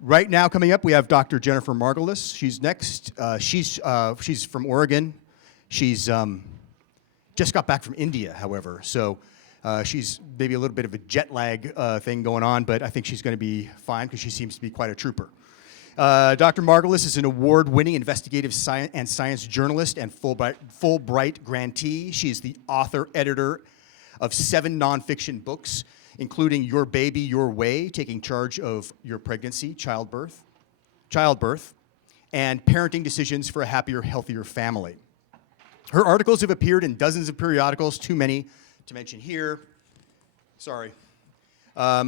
Right now, coming up, we have Dr. Jennifer Margulis. She's next. She's from Oregon. She's just got back from India, however, so she's maybe a little bit of a jet lag thing going on, but I think she's going to be fine because she seems to be quite a trooper. Dr. Margulis is an award-winning investigative science journalist and Fulbright grantee. She's the author, editor of 7 nonfiction books, including Your Baby, Your Way, Taking Charge of Your Pregnancy, Childbirth, and Parenting Decisions for a Happier, Healthier Family. Her articles have appeared in dozens of periodicals, too many to mention here. Sorry. I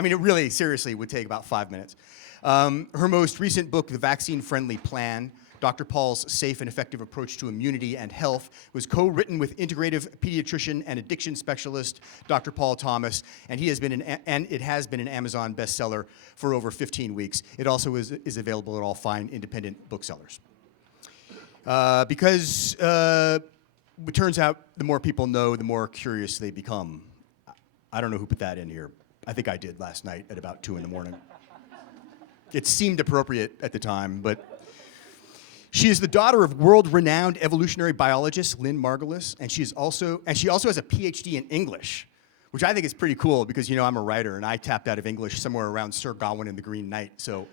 mean, it really, seriously, would take about 5 minutes. Her most recent book, The Vaccine-Friendly Plan, Dr. Paul's Safe and Effective Approach to Immunity and Health, was co-written with integrative pediatrician and addiction specialist, Dr. Paul Thomas, and it has been an Amazon bestseller for over 15 weeks. It also is available at all fine independent booksellers. Because it turns out the more people know, the more curious they become. I don't know who put that in here. I think I did last night at about 2 in the morning. It seemed appropriate at the time, but she is the daughter of world-renowned evolutionary biologist Lynn Margulis, and she also has a PhD in English, which I think is pretty cool because, you know, I'm a writer and I tapped out of English somewhere around Sir Gawain and the Green Knight, so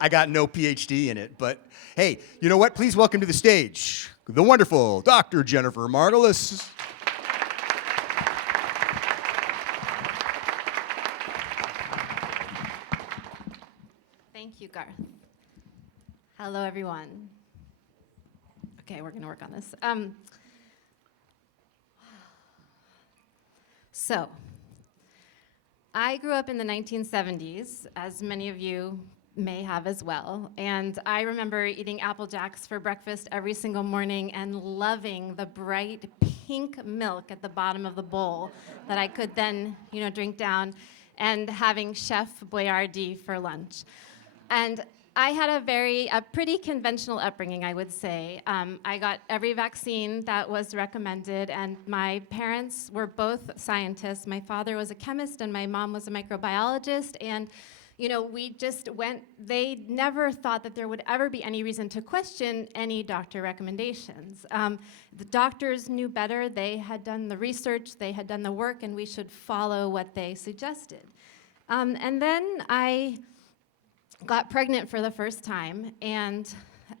I got no PhD in it. But hey, you know what? Please welcome to the stage the wonderful Dr. Jennifer Margulis. Thank you, Garth. Hello, everyone. Okay, we're going to work on this. So, I grew up in the 1970s, as many of you may have as well, and I remember eating Apple Jacks for breakfast every single morning and loving the bright pink milk at the bottom of the bowl that I could then, drink down, and having Chef Boyardee for lunch. And I had a pretty conventional upbringing, I would say. I got every vaccine that was recommended, and my parents were both scientists. My father was a chemist, and my mom was a microbiologist, and we just went, they never thought that there would ever be any reason to question any doctor recommendations. The doctors knew better. They had done the research, they had done the work, and we should follow what they suggested. And then I got pregnant for the first time and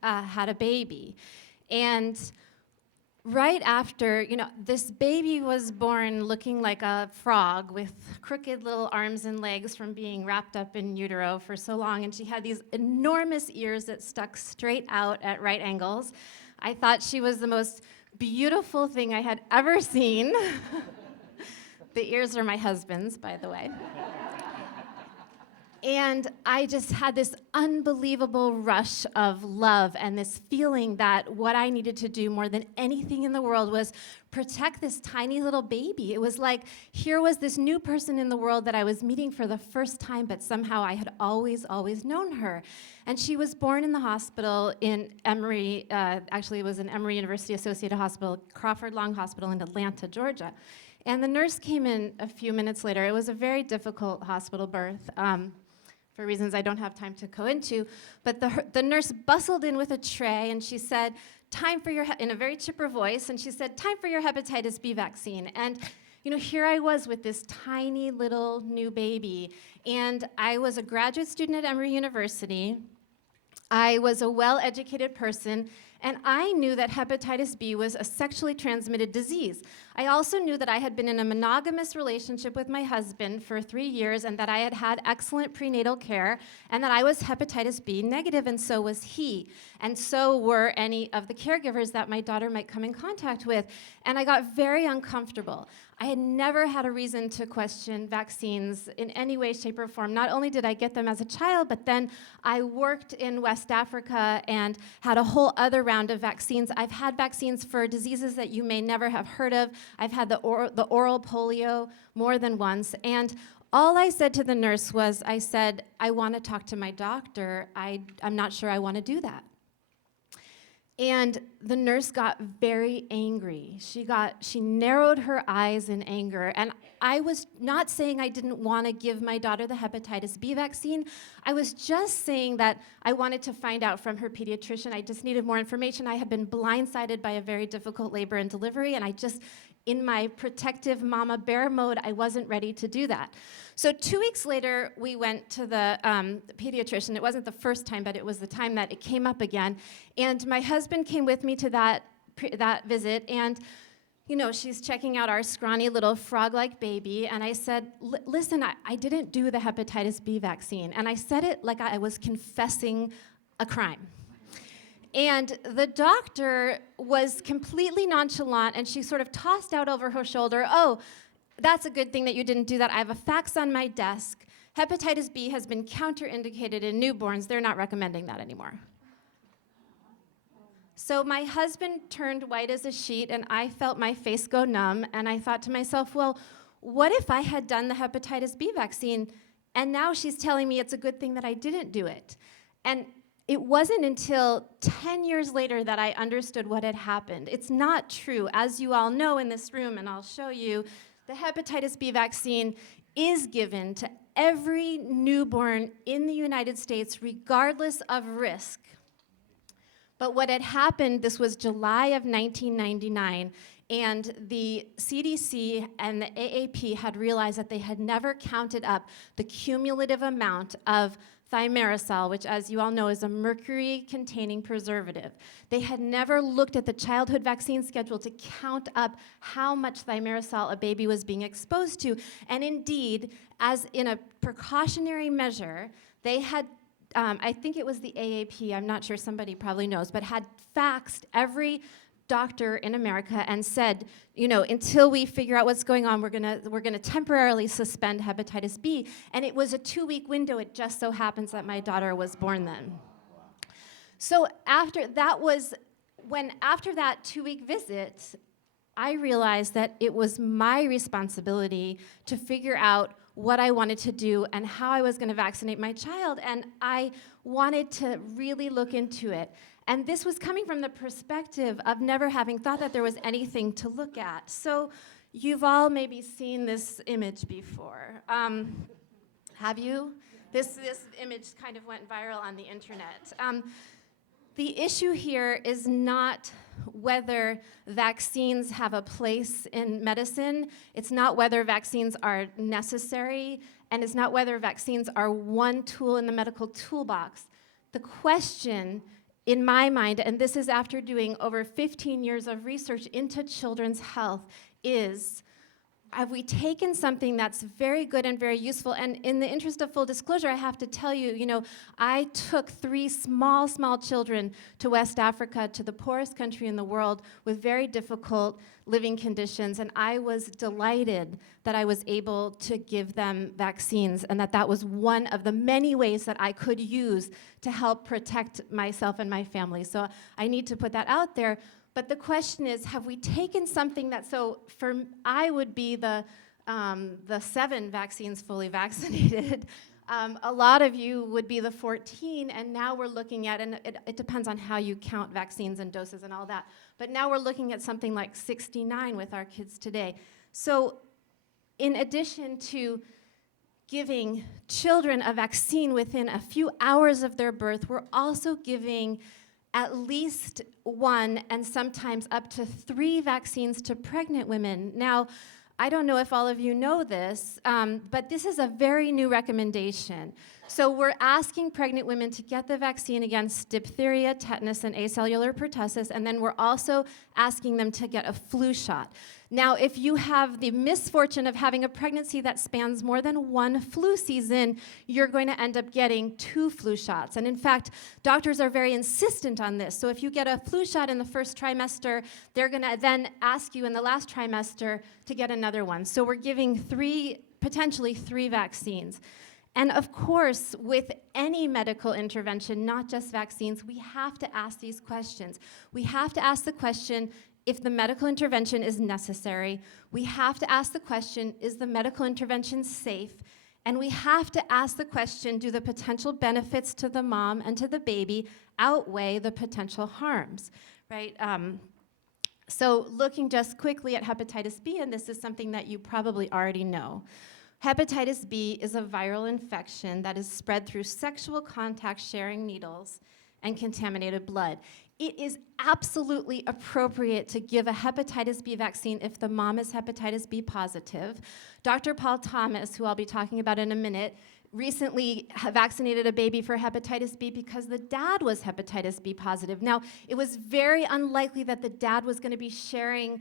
had a baby. And right after, this baby was born looking like a frog with crooked little arms and legs from being wrapped up in utero for so long, and she had these enormous ears that stuck straight out at right angles. I thought she was the most beautiful thing I had ever seen. The ears are my husband's, by the way. And I just had this unbelievable rush of love and this feeling that what I needed to do more than anything in the world was protect this tiny little baby. It was like here was this new person in the world that I was meeting for the first time, but somehow I had always known her. And she was born in the hospital in Emory, actually it was an Emory University Associated Hospital, Crawford Long Hospital in Atlanta, Georgia. And the nurse came in a few minutes later. It was a very difficult hospital birth. For reasons I don't have time to go into, but the nurse bustled in with a tray and she said, time for your, in a very chipper voice, and she said, time for your hepatitis B vaccine. And here I was with this tiny little new baby, and I was a graduate student at Emory University. I was a well-educated person, and I knew that hepatitis B was a sexually transmitted disease. I also knew that I had been in a monogamous relationship with my husband for 3 years, and that I had had excellent prenatal care, and that I was hepatitis B negative, and so was he. And so were any of the caregivers that my daughter might come in contact with. And I got very uncomfortable. I had never had a reason to question vaccines in any way, shape, or form. Not only did I get them as a child, but then I worked in West Africa and had a whole other round of vaccines. I've had vaccines for diseases that you may never have heard of. I've had the oral polio more than once. And all I said to the nurse was, I said, I want to talk to my doctor. I'm not sure I want to do that. And the nurse got very angry. She narrowed her eyes in anger. And I was not saying I didn't want to give my daughter the hepatitis B vaccine. I was just saying that I wanted to find out from her pediatrician. I just needed more information. I had been blindsided by a very difficult labor and delivery, and in my protective mama bear mode, I wasn't ready to do that. So 2 weeks later, we went to the pediatrician. It wasn't the first time, but it was the time that it came up again. And my husband came with me to that visit, and she's checking out our scrawny little frog-like baby, and I said, listen, I didn't do the hepatitis B vaccine. And I said it like I was confessing a crime. And the doctor was completely nonchalant, and she sort of tossed out over her shoulder, oh, that's a good thing that you didn't do that. I have a fax on my desk. Hepatitis B has been counterindicated in newborns. They're not recommending that anymore. So my husband turned white as a sheet, and I felt my face go numb, and I thought to myself, well, what if I had done the hepatitis B vaccine, and now she's telling me it's a good thing that I didn't do it? And it wasn't until 10 years later that I understood what had happened. It's not true. As you all know in this room, and I'll show you, the hepatitis B vaccine is given to every newborn in the United States, regardless of risk. But what had happened, this was July of 1999, and the CDC and the AAP had realized that they had never counted up the cumulative amount of thimerosal, which, as you all know, is a mercury-containing preservative. They had never looked at the childhood vaccine schedule to count up how much thimerosal a baby was being exposed to. And indeed, as in a precautionary measure, they had, I think it was the AAP, I'm not sure, somebody probably knows, but had faxed every doctor in America and said, until we figure out what's going on, we're gonna temporarily suspend hepatitis B. And it was a 2-week window. It just so happens that my daughter was born then. So after that 2-week visit, I realized that it was my responsibility to figure out what I wanted to do and how I was gonna vaccinate my child, and I wanted to really look into it. And this was coming from the perspective of never having thought that there was anything to look at. So you've all maybe seen this image before. Have you? This image kind of went viral on the internet. The issue here is not whether vaccines have a place in medicine. It's not whether vaccines are necessary, and it's not whether vaccines are one tool in the medical toolbox. The question, in my mind, and this is after doing over 15 years of research into children's health, is, have we taken something that's very good and very useful? And in the interest of full disclosure, I have to tell you, I took 3 small children to West Africa, to the poorest country in the world, with very difficult living conditions, and I was delighted that I was able to give them vaccines, and that was one of the many ways that I could use to help protect myself and my family. So I need to put that out there. But the question is, have we taken something that, I would be the 7 vaccines fully vaccinated. A lot of you would be the 14, and now we're looking at, and it depends on how you count vaccines and doses and all that, but now we're looking at something like 69 with our kids today. So in addition to giving children a vaccine within a few hours of their birth, we're also giving at least 1 and sometimes up to 3 vaccines to pregnant women. Now, I don't know if all of you know this, but this is a very new recommendation. So we're asking pregnant women to get the vaccine against diphtheria, tetanus, and acellular pertussis, and then we're also asking them to get a flu shot. Now, if you have the misfortune of having a pregnancy that spans more than 1 flu season, you're going to end up getting 2 flu shots. And in fact, doctors are very insistent on this. So if you get a flu shot in the first trimester, they're going to then ask you in the last trimester to get another one. So we're giving potentially 3 vaccines. And of course, with any medical intervention, not just vaccines, we have to ask these questions. We have to ask the question, if the medical intervention is necessary. We have to ask the question, is the medical intervention safe? And we have to ask the question, do the potential benefits to the mom and to the baby outweigh the potential harms, right? So looking just quickly at hepatitis B, and this is something that you probably already know. Hepatitis B is a viral infection that is spread through sexual contact, sharing needles, and contaminated blood. It is absolutely appropriate to give a hepatitis B vaccine if the mom is hepatitis B positive. Dr. Paul Thomas, who I'll be talking about in a minute, recently vaccinated a baby for hepatitis B because the dad was hepatitis B positive. Now, it was very unlikely that the dad was going to be sharing,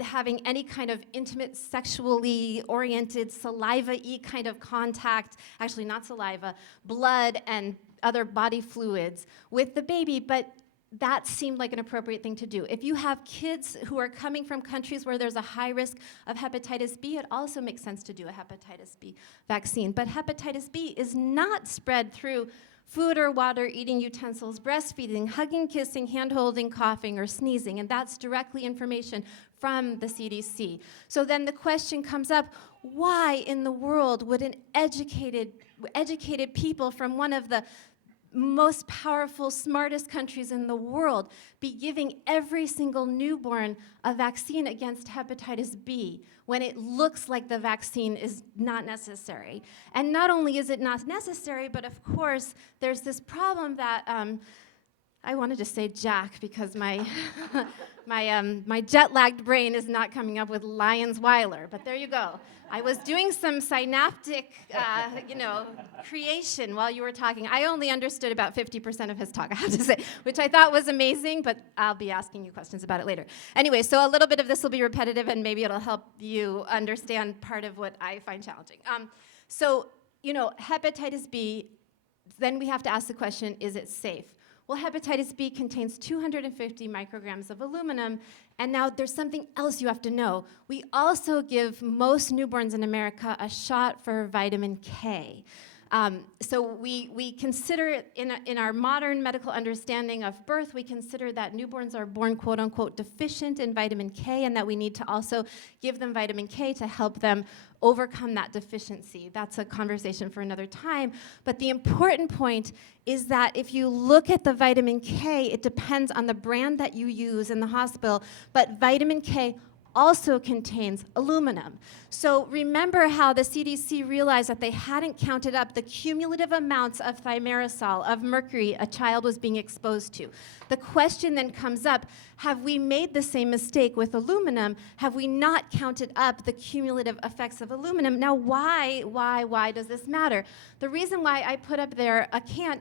having any kind of intimate, sexually oriented, saliva-y kind of contact, actually not saliva, blood and other body fluids with the baby, but that seemed like an appropriate thing to do. If you have kids who are coming from countries where there's a high risk of hepatitis B, it also makes sense to do a hepatitis B vaccine. But hepatitis B is not spread through food or water, eating utensils, breastfeeding, hugging, kissing, hand-holding, coughing, or sneezing, and that's directly information from the CDC. So then the question comes up, why in the world would an educated people from one of the most powerful, smartest countries in the world be giving every single newborn a vaccine against hepatitis B when it looks like the vaccine is not necessary? And not only is it not necessary, but of course, there's this problem that, I wanted to say Jack because my jet-lagged brain is not coming up with Lyons-Weiler, but there you go. I was doing some synaptic, creation while you were talking. I only understood about 50% of his talk, I have to say, which I thought was amazing, but I'll be asking you questions about it later. Anyway, so a little bit of this will be repetitive, and maybe it'll help you understand part of what I find challenging. Hepatitis B, then we have to ask the question, is it safe? Well, hepatitis B contains 250 micrograms of aluminum, and now there's something else you have to know. We also give most newborns in America a shot for vitamin K. So we consider, in our modern medical understanding of birth, we consider that newborns are born, quote unquote, deficient in vitamin K, and that we need to also give them vitamin K to help them overcome that deficiency. That's a conversation for another time. But the important point is that if you look at the vitamin K, it depends on the brand that you use in the hospital, but vitamin K also contains aluminum. So remember how the CDC realized that they hadn't counted up the cumulative amounts of thimerosal, of mercury, a child was being exposed to. The question then comes up, have we made the same mistake with aluminum? Have we not counted up the cumulative effects of aluminum? Now, why does this matter? The reason why I put up there a can,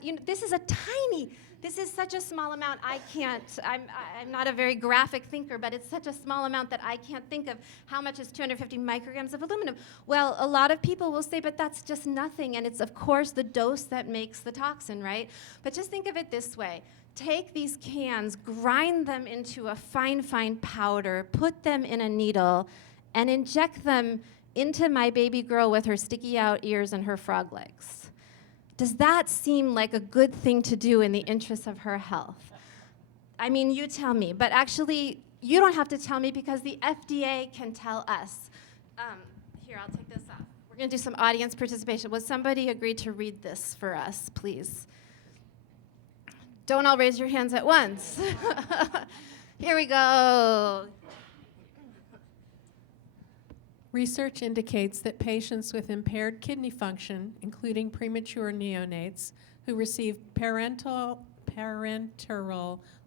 this is such a small amount, I'm not a very graphic thinker, but it's such a small amount that I can't think of how much is 250 micrograms of aluminum. Well, a lot of people will say, but that's just nothing, and it's, of course, the dose that makes the toxin, right? But just think of it this way. Take these cans, grind them into a fine powder, put them in a needle, and inject them into my baby girl with her sticky out ears and her frog legs. Does that seem like a good thing to do in the interest of her health? I mean, you tell me, but actually, you don't have to tell me because the FDA can tell us. Here, I'll take this off. We're gonna do some audience participation. Would somebody agree to read this for us, please? Don't all raise your hands at once. Here we go. Research indicates that patients with impaired kidney function, including premature neonates who receive parenteral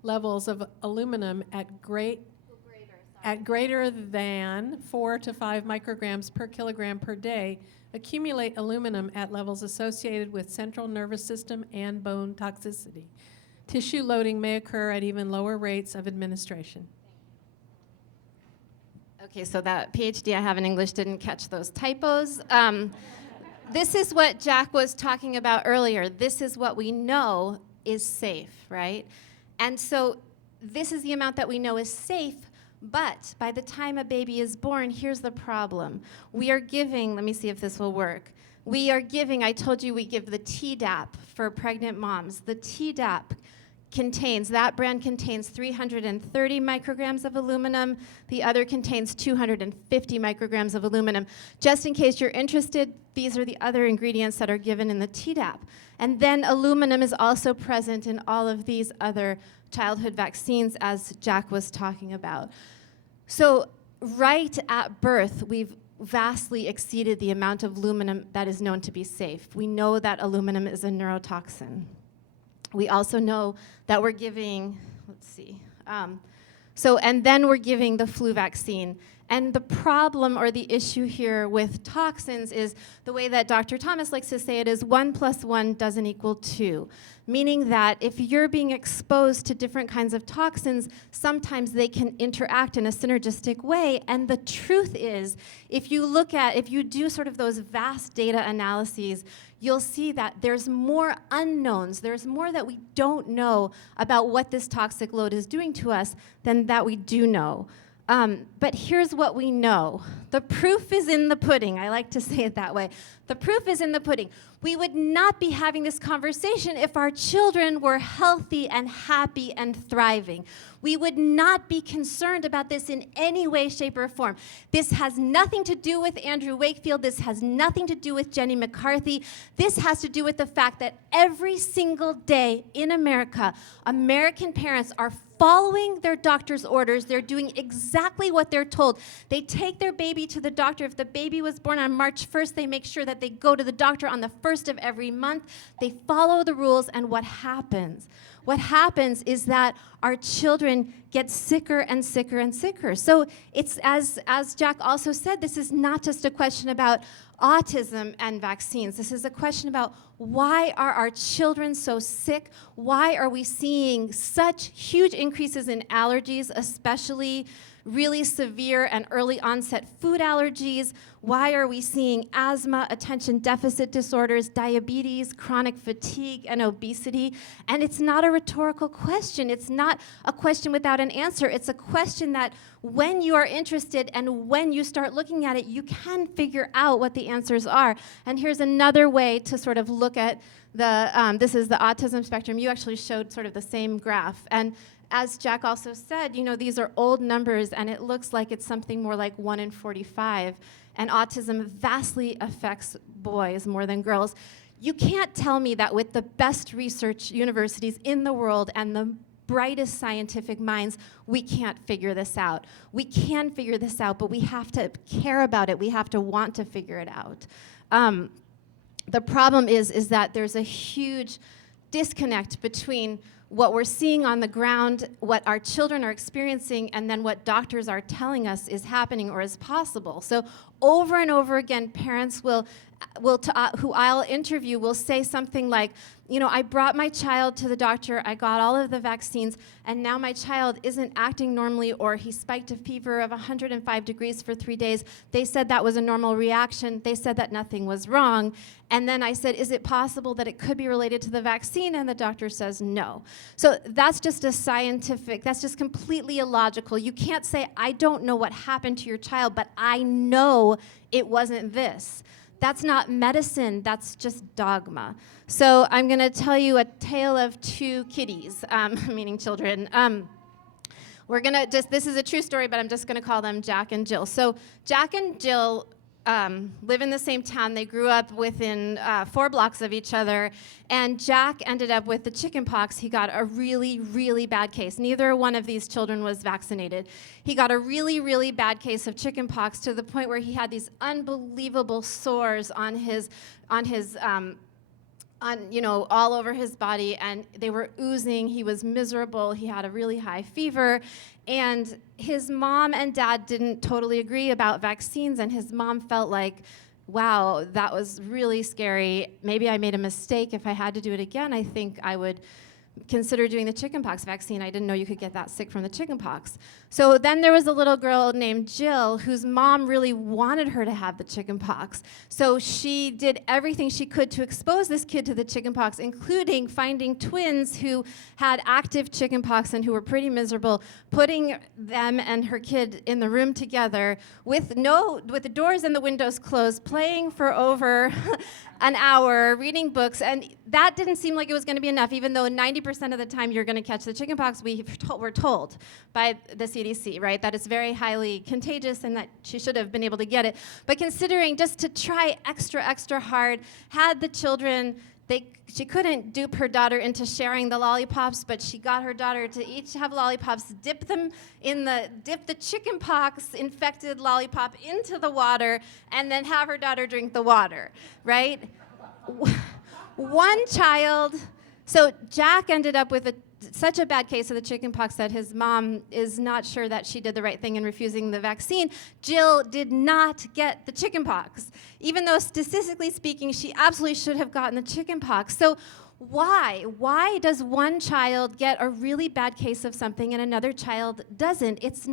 levels of aluminum at greater than 4 to 5 micrograms per kilogram per day, accumulate aluminum at levels associated with central nervous system and bone toxicity. Tissue loading may occur at even lower rates of administration. Okay, so that PhD I have in English didn't catch those typos. This is what Jack was talking about earlier. This is what we know is safe, right? And so this is the amount that we know is safe, but by the time a baby is born, here's the problem. We are giving, let me see if this will work. We are giving, I told you we give the Tdap for pregnant moms. The Tdap that brand contains 330 micrograms of aluminum. The other contains 250 micrograms of aluminum. Just in case you're interested, these are the other ingredients that are given in the Tdap. And then aluminum is also present in all of these other childhood vaccines, as Jack was talking about. So right at birth, we've vastly exceeded the amount of aluminum that is known to be safe. We know that aluminum is a neurotoxin. We also know that we're giving, and then we're giving the flu vaccine. And the problem or the issue here with toxins is the way that Dr. Thomas likes to say it is 1 + 1 doesn't equal 2. Meaning that if you're being exposed to different kinds of toxins, sometimes they can interact in a synergistic way. And the truth is, if you do sort of those vast data analyses, you'll see that there's more unknowns. There's more that we don't know about what this toxic load is doing to us than that we do know. But here's what we know. The proof is in the pudding. I like to say it that way. The proof is in the pudding. We would not be having this conversation if our children were healthy and happy and thriving. We would not be concerned about this in any way, shape, or form. This has nothing to do with Andrew Wakefield. This has nothing to do with Jenny McCarthy. This has to do with the fact that every single day in America, American parents are following their doctor's orders. They're doing exactly what they're told. They take their baby to the doctor. If the baby was born on March 1st, they make sure that they go to the doctor on the 1st of every month. They follow the rules, and what happens? What happens is that our children get sicker and sicker and sicker. So it's, as Jack also said, this is not just a question about autism and vaccines. This is a question about why are our children so sick? Why are we seeing such huge increases in allergies, especially really severe and early onset food allergies? Why are we seeing asthma, attention deficit disorders, diabetes, chronic fatigue, and obesity? And it's not a rhetorical question. It's not a question without an answer. It's a question that when you are interested and when you start looking at it, you can figure out what the answers are. And here's another way to sort of look at this is the autism spectrum. You actually showed sort of the same graph. And as Jack also said, these are old numbers, and it looks like it's something more like 1 in 45. And autism vastly affects boys more than girls. You can't tell me that with the best research universities in the world and the brightest scientific minds, we can't figure this out. We can figure this out, but we have to care about it. We have to want to figure it out. The problem is that there's a huge disconnect between what we're seeing on the ground, what our children are experiencing, and then what doctors are telling us is happening or is possible. So over and over again, parents who I'll interview will say something like, I brought my child to the doctor, I got all of the vaccines, and now my child isn't acting normally, or he spiked a fever of 105 degrees for 3 days. They said that was a normal reaction. They said that nothing was wrong. And then I said, is it possible that it could be related to the vaccine? And the doctor says no. So that's just that's just completely illogical. You can't say, I don't know what happened to your child, but I know it wasn't this. That's not medicine, that's just dogma. So I'm gonna tell you a tale of two kitties, meaning children. This is a true story, but I'm just gonna call them Jack and Jill. So Jack and Jill live in the same town. They grew up within 4 blocks of each other, and Jack ended up with the chickenpox. He got a really, really bad case. Neither one of these children was vaccinated. He got a really, really bad case of chickenpox to the point where he had these unbelievable sores on all over his body, and they were oozing. He was miserable. He had a really high fever, and his mom and dad didn't totally agree about vaccines, and his mom felt like, wow, that was really scary. Maybe I made a mistake. If I had to do it again, I think I would consider doing the chickenpox vaccine. I didn't know you could get that sick from the chickenpox. So then there was a little girl named Jill whose mom really wanted her to have the chickenpox. So she did everything she could to expose this kid to the chickenpox, including finding twins who had active chickenpox and who were pretty miserable, putting them and her kid in the room together with the doors and the windows closed, playing for over an hour reading books, and that didn't seem like it was going to be enough, even though 90% of the time you're going to catch the chickenpox. We're told by the CDC, right, that it's very highly contagious and that she should have been able to get it. But considering just to try extra hard, had the children, she couldn't dupe her daughter into sharing the lollipops, but she got her daughter to each have lollipops, dip the chickenpox infected lollipop into the water, and then have her daughter drink the water, right? One child, so Jack ended up with such a bad case of the chickenpox that his mom is not sure that she did the right thing in refusing the vaccine. Jill did not get the chickenpox, even though statistically speaking, she absolutely should have gotten the chickenpox. So why? Why does one child get a really bad case of something and another child doesn't? It's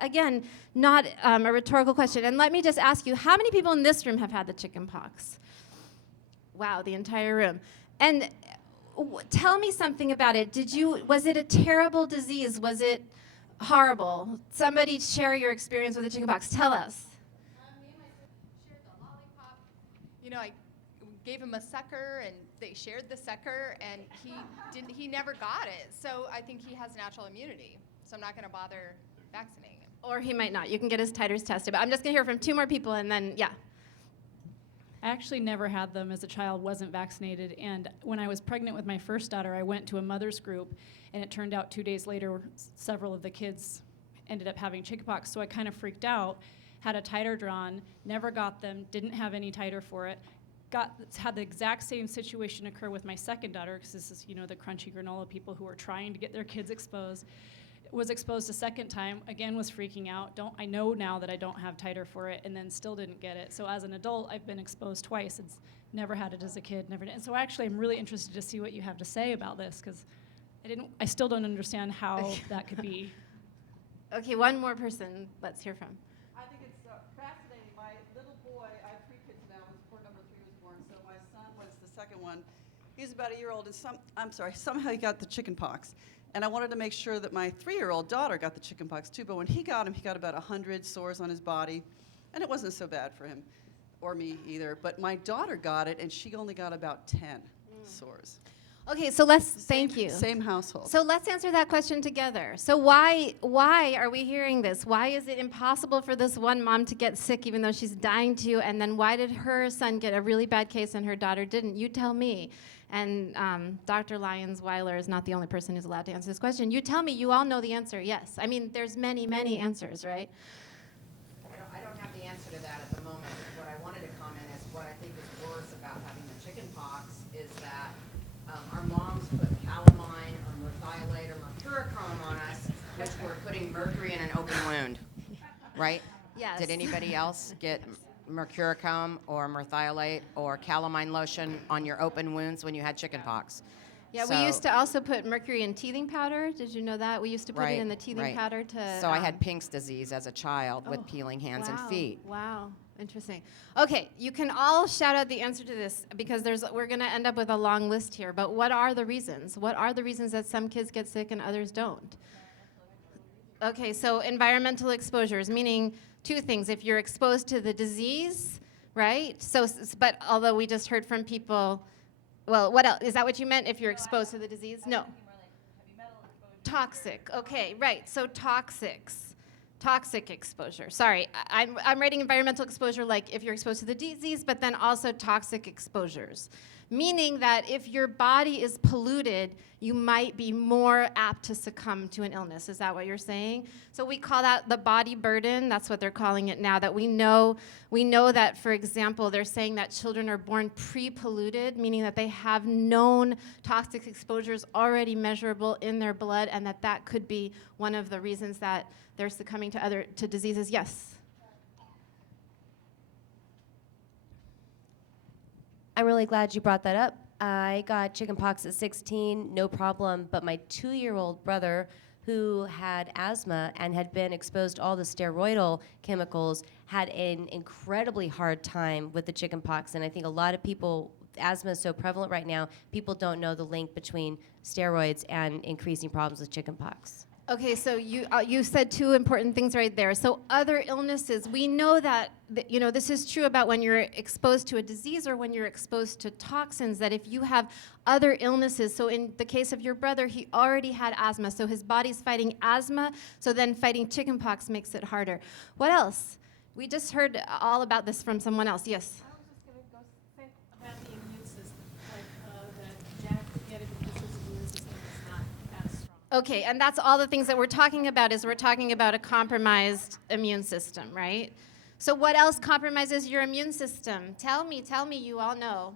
again, not a rhetorical question. And let me just ask you, how many people in this room have had the chickenpox? Wow, the entire room. And tell me something about it. Was it a terrible disease? Was it horrible? Somebody share your experience with the chickenpox. Tell us. Me and my sister shared the lollipop. You know, I gave him a sucker, and they shared the sucker, and he never got it. So I think he has natural immunity. So I'm not going to bother vaccinating him. Or he might not. You can get his titers tested. But I'm just going to hear from 2 more people, and then, yeah. I actually never had them as a child, wasn't vaccinated, and when I was pregnant with my first daughter, I went to a mother's group, and it turned out 2 days later, several of the kids ended up having chickenpox, so I kind of freaked out, had a titer drawn, never got them, didn't have any titer for it, had the exact same situation occur with my second daughter, because this is, the crunchy granola people who are trying to get their kids exposed. Was exposed a second time, again was freaking out. I know now that I don't have titer for it, and then still didn't get it. So as an adult, I've been exposed twice. It's never had it as a kid, never did. And so actually, I'm really interested to see what you have to say about this, because I still don't understand how that could be. Okay, one more person. Let's hear from. I think it's fascinating. My little boy, I have 3 kids now, before number 3 was born, so my son was the second one. He's about a year old, and somehow he got the chickenpox. And I wanted to make sure that my 3-year-old daughter got the chickenpox too, but when he got about 100 sores on his body, and it wasn't so bad for him, or me either. But my daughter got it, and she only got about 10 sores. Okay, so thank you. Same household. So let's answer that question together. So why are we hearing this? Why is it impossible for this one mom to get sick even though she's dying to? And then why did her son get a really bad case and her daughter didn't? You tell me. And Dr. Lyons-Weiler is not the only person who's allowed to answer this question. You tell me. You all know the answer. Yes. I mean, there's many answers, right? I don't have the answer to that at the moment. What I wanted to comment is what I think is worse about having the chickenpox is that our moms put calamine or merthiolate or mercurochrome on us, which we're putting mercury in an open wound, right? Yes. Did anybody else get mercurochrome or merthiolate or calamine lotion on your open wounds when you had chickenpox? Yeah, we used to also put mercury in teething powder. Did you know that? We used to put it in the teething powder to... So I had Pink's disease as a child with peeling hands and feet. Wow, interesting. Okay, you can all shout out the answer to this because we're going to end up with a long list here. But what are the reasons? What are the reasons that some kids get sick and others don't? Okay, so environmental exposures, meaning 2 things. If you're exposed to the disease, right? But although we just heard from people... Well, what else? Is that what you meant, if you're exposed to the disease? No. Toxic. Okay, right. So toxic exposure. Sorry, I'm writing environmental exposure like if you're exposed to the disease, but then also toxic exposures. Meaning that if your body is polluted, you might be more apt to succumb to an illness. Is that what you're saying? So we call that the body burden. That's what they're calling it now. That we know that, for example, they're saying that children are born pre-polluted, meaning that they have known toxic exposures already measurable in their blood, and that could be one of the reasons that they're succumbing to diseases. Yes. I'm really glad you brought that up. I got chickenpox at 16, no problem, but my 2-year-old brother who had asthma and had been exposed to all the steroidal chemicals had an incredibly hard time with the chickenpox, and I think a lot of people, asthma is so prevalent right now, people don't know the link between steroids and increasing problems with chickenpox. Okay, so you said two important things right there. So other illnesses, we know that this is true about when you're exposed to a disease or when you're exposed to toxins, that if you have other illnesses, so in the case of your brother, he already had asthma, so his body's fighting asthma, so then fighting chickenpox makes it harder. What else? We just heard all about this from someone else. Yes? I was just going to go think about the immune system, that Jack could get it because his immune system is not as strong. Okay, and that's all the things that we're talking about, is we're talking about a compromised immune system, right? So what else compromises your immune system? Tell me, you all know.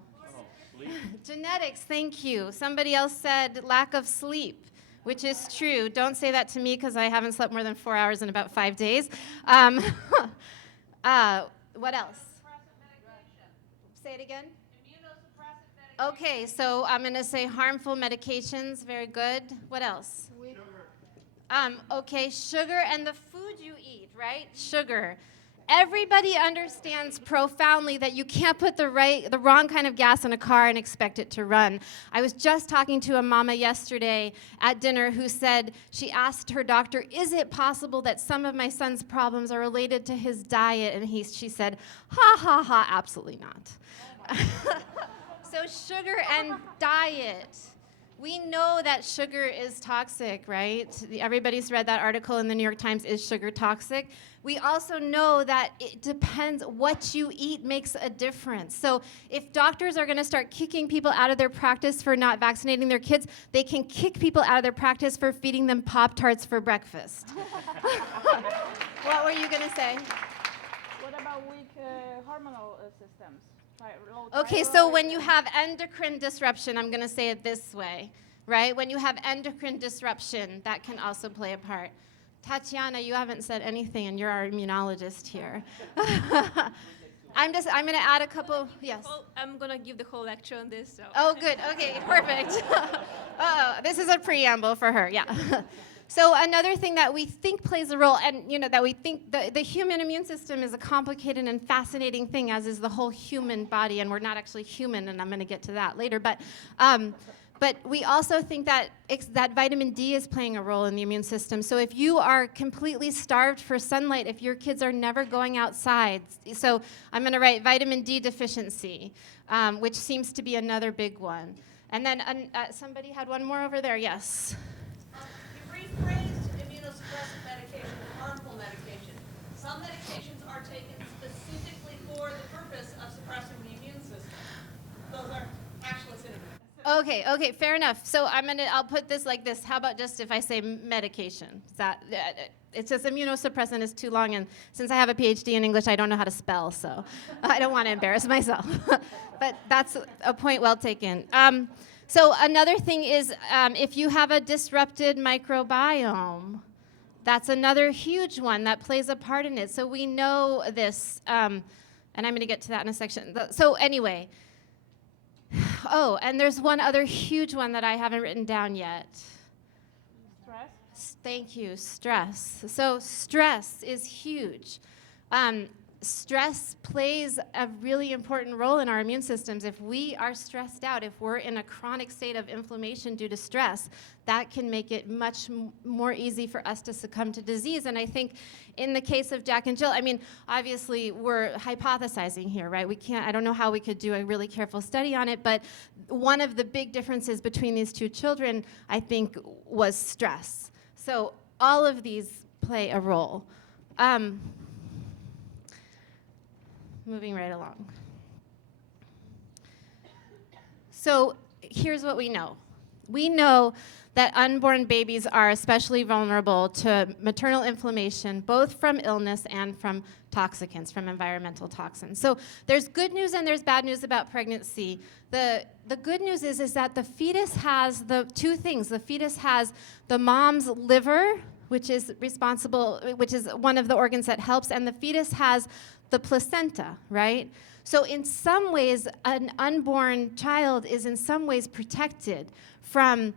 Genetics, thank you. Somebody else said lack of sleep, which is true. Don't say that to me because I haven't slept more than 4 hours in about 5 days. What else? Say it again. Okay, so I'm going to say harmful medications. Very good. What else? Okay, sugar and the food you eat, right? Sugar. Everybody understands profoundly that you can't put the wrong kind of gas in a car and expect it to run. I was just talking to a mama yesterday at dinner who said, she asked her doctor, is it possible that some of my son's problems are related to his diet? And she said, ha, ha, ha, absolutely not. So sugar and diet. We know that sugar is toxic, right? Everybody's read that article in the New York Times, is sugar toxic? We also know that it depends, what you eat makes a difference. So if doctors are gonna start kicking people out of their practice for not vaccinating their kids, they can kick people out of their practice for feeding them Pop-Tarts for breakfast. What were you gonna say? What about weak hormonal systems? Okay, so when you have endocrine disruption, I'm going to say it this way, right? When you have endocrine disruption, that can also play a part. Tatiana, you haven't said anything, and you're our immunologist here. I'm going to add a couple, yes. I'm going to give the whole lecture on this. So. Oh, good. Okay, perfect. This is a preamble for her, yeah. So another thing that we think plays a role, and that we think the human immune system is a complicated and fascinating thing, as is the whole human body, and we're not actually human, and I'm going to get to that later. But we also think that that vitamin D is playing a role in the immune system. So if you are completely starved for sunlight, if your kids are never going outside, so I'm going to write vitamin D deficiency, which seems to be another big one. And then somebody had one more over there. Yes. Rephrased immunosuppressive medication and harmful medication. Some medications are taken specifically for the purpose of suppressing the immune system. Those are actually synonyms. Okay, fair enough. So I'll put this like this. How about just if I say medication? It's just immunosuppressant is too long, and since I have a PhD in English, I don't know how to spell, so I don't want to embarrass myself. But that's a point well taken. So another thing is if you have a disrupted microbiome, that's another huge one that plays a part in it. So we know this, and I'm going to get to that in a section. So anyway, and there's one other huge one that I haven't written down yet. Stress? Thank you, stress. So stress is huge. Stress plays a really important role in our immune systems. If we are stressed out, if we're in a chronic state of inflammation due to stress, that can make it much more easy for us to succumb to disease. And I think in the case of Jack and Jill, obviously we're hypothesizing here, right? I don't know how we could do a really careful study on it, but one of the big differences between these two children, I think, was stress. So all of these play a role. Moving right along. So here's what we know. We know that unborn babies are especially vulnerable to maternal inflammation, both from illness and from toxicants, from environmental toxins. So there's good news and there's bad news about pregnancy. The good news is that the fetus has the two things. The fetus has the mom's liver, which is one of the organs that helps, and the fetus has the placenta, right? So in some ways, an unborn child is in some ways protected from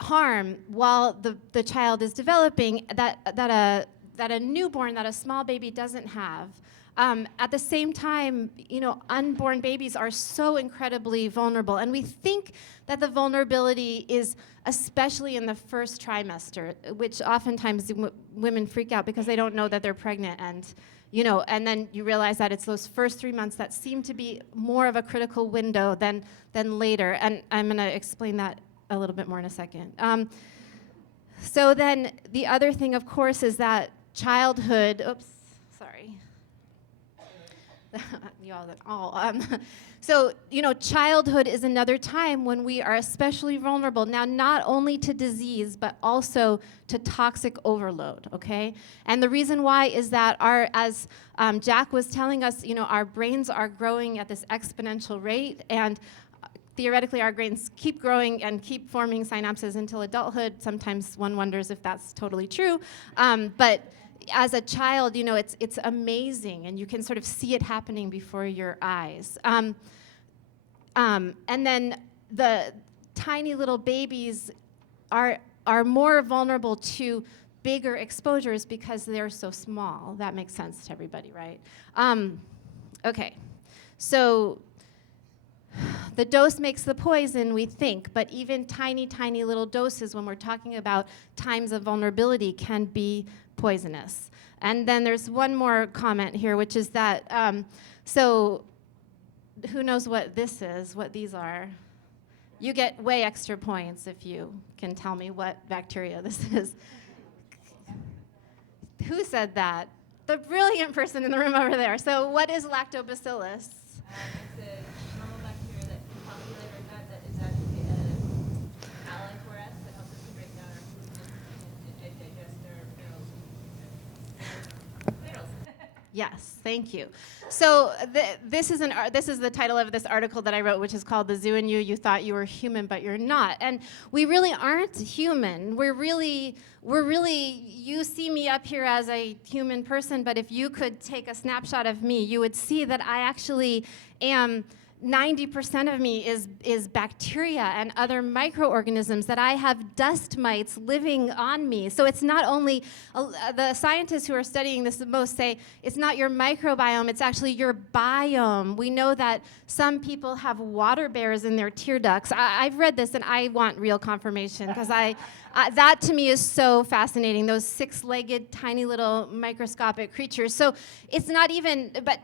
harm while the child is developing that a newborn, that a small baby doesn't have. At the same time, unborn babies are so incredibly vulnerable, and we think that the vulnerability is especially in the first trimester, which oftentimes women freak out because they don't know that they're pregnant, and and then you realize that it's those first 3 months that seem to be more of a critical window than later, and I'm going to explain that a little bit more in a second. So then the other thing, of course, is that childhood. Oops, sorry. So, childhood is another time when we are especially vulnerable. Now, not only to disease, but also to toxic overload, okay? And the reason why is that as Jack was telling us, our brains are growing at this exponential rate, and theoretically, our brains keep growing and keep forming synapses until adulthood. Sometimes one wonders if that's totally true. But as a child, it's amazing, and you can sort of see it happening before your eyes. And then the tiny little babies are more vulnerable to bigger exposures because they're so small. That makes sense to everybody, right? Okay, so the dose makes the poison, we think, but even tiny, tiny little doses when we're talking about times of vulnerability can be poisonous. And then there's one more comment here, which is that, so who knows what this is, what these are? You get way extra points if you can tell me what bacteria this is. Who said that? The brilliant person in the room over there. So what is lactobacillus? It's a normal bacteria that can populate our gut that is actually an alkaline for us that helps us to break down our food and digest our minerals. Yes, thank you. So this is the title of this article that I wrote, which is called "The Zoo and You. You Thought You Were Human, but You're Not." And we really aren't human. We're really. You see me up here as a human person, but if you could take a snapshot of me, you would see that I actually am. 90% of me is bacteria and other microorganisms, that I have dust mites living on me. So it's not only, the scientists who are studying this the most say, it's not your microbiome, it's actually your biome. We know that some people have water bears in their tear ducts. I've read this and I want real confirmation, because that to me is so fascinating, those six-legged, tiny little microscopic creatures. So it's not even, but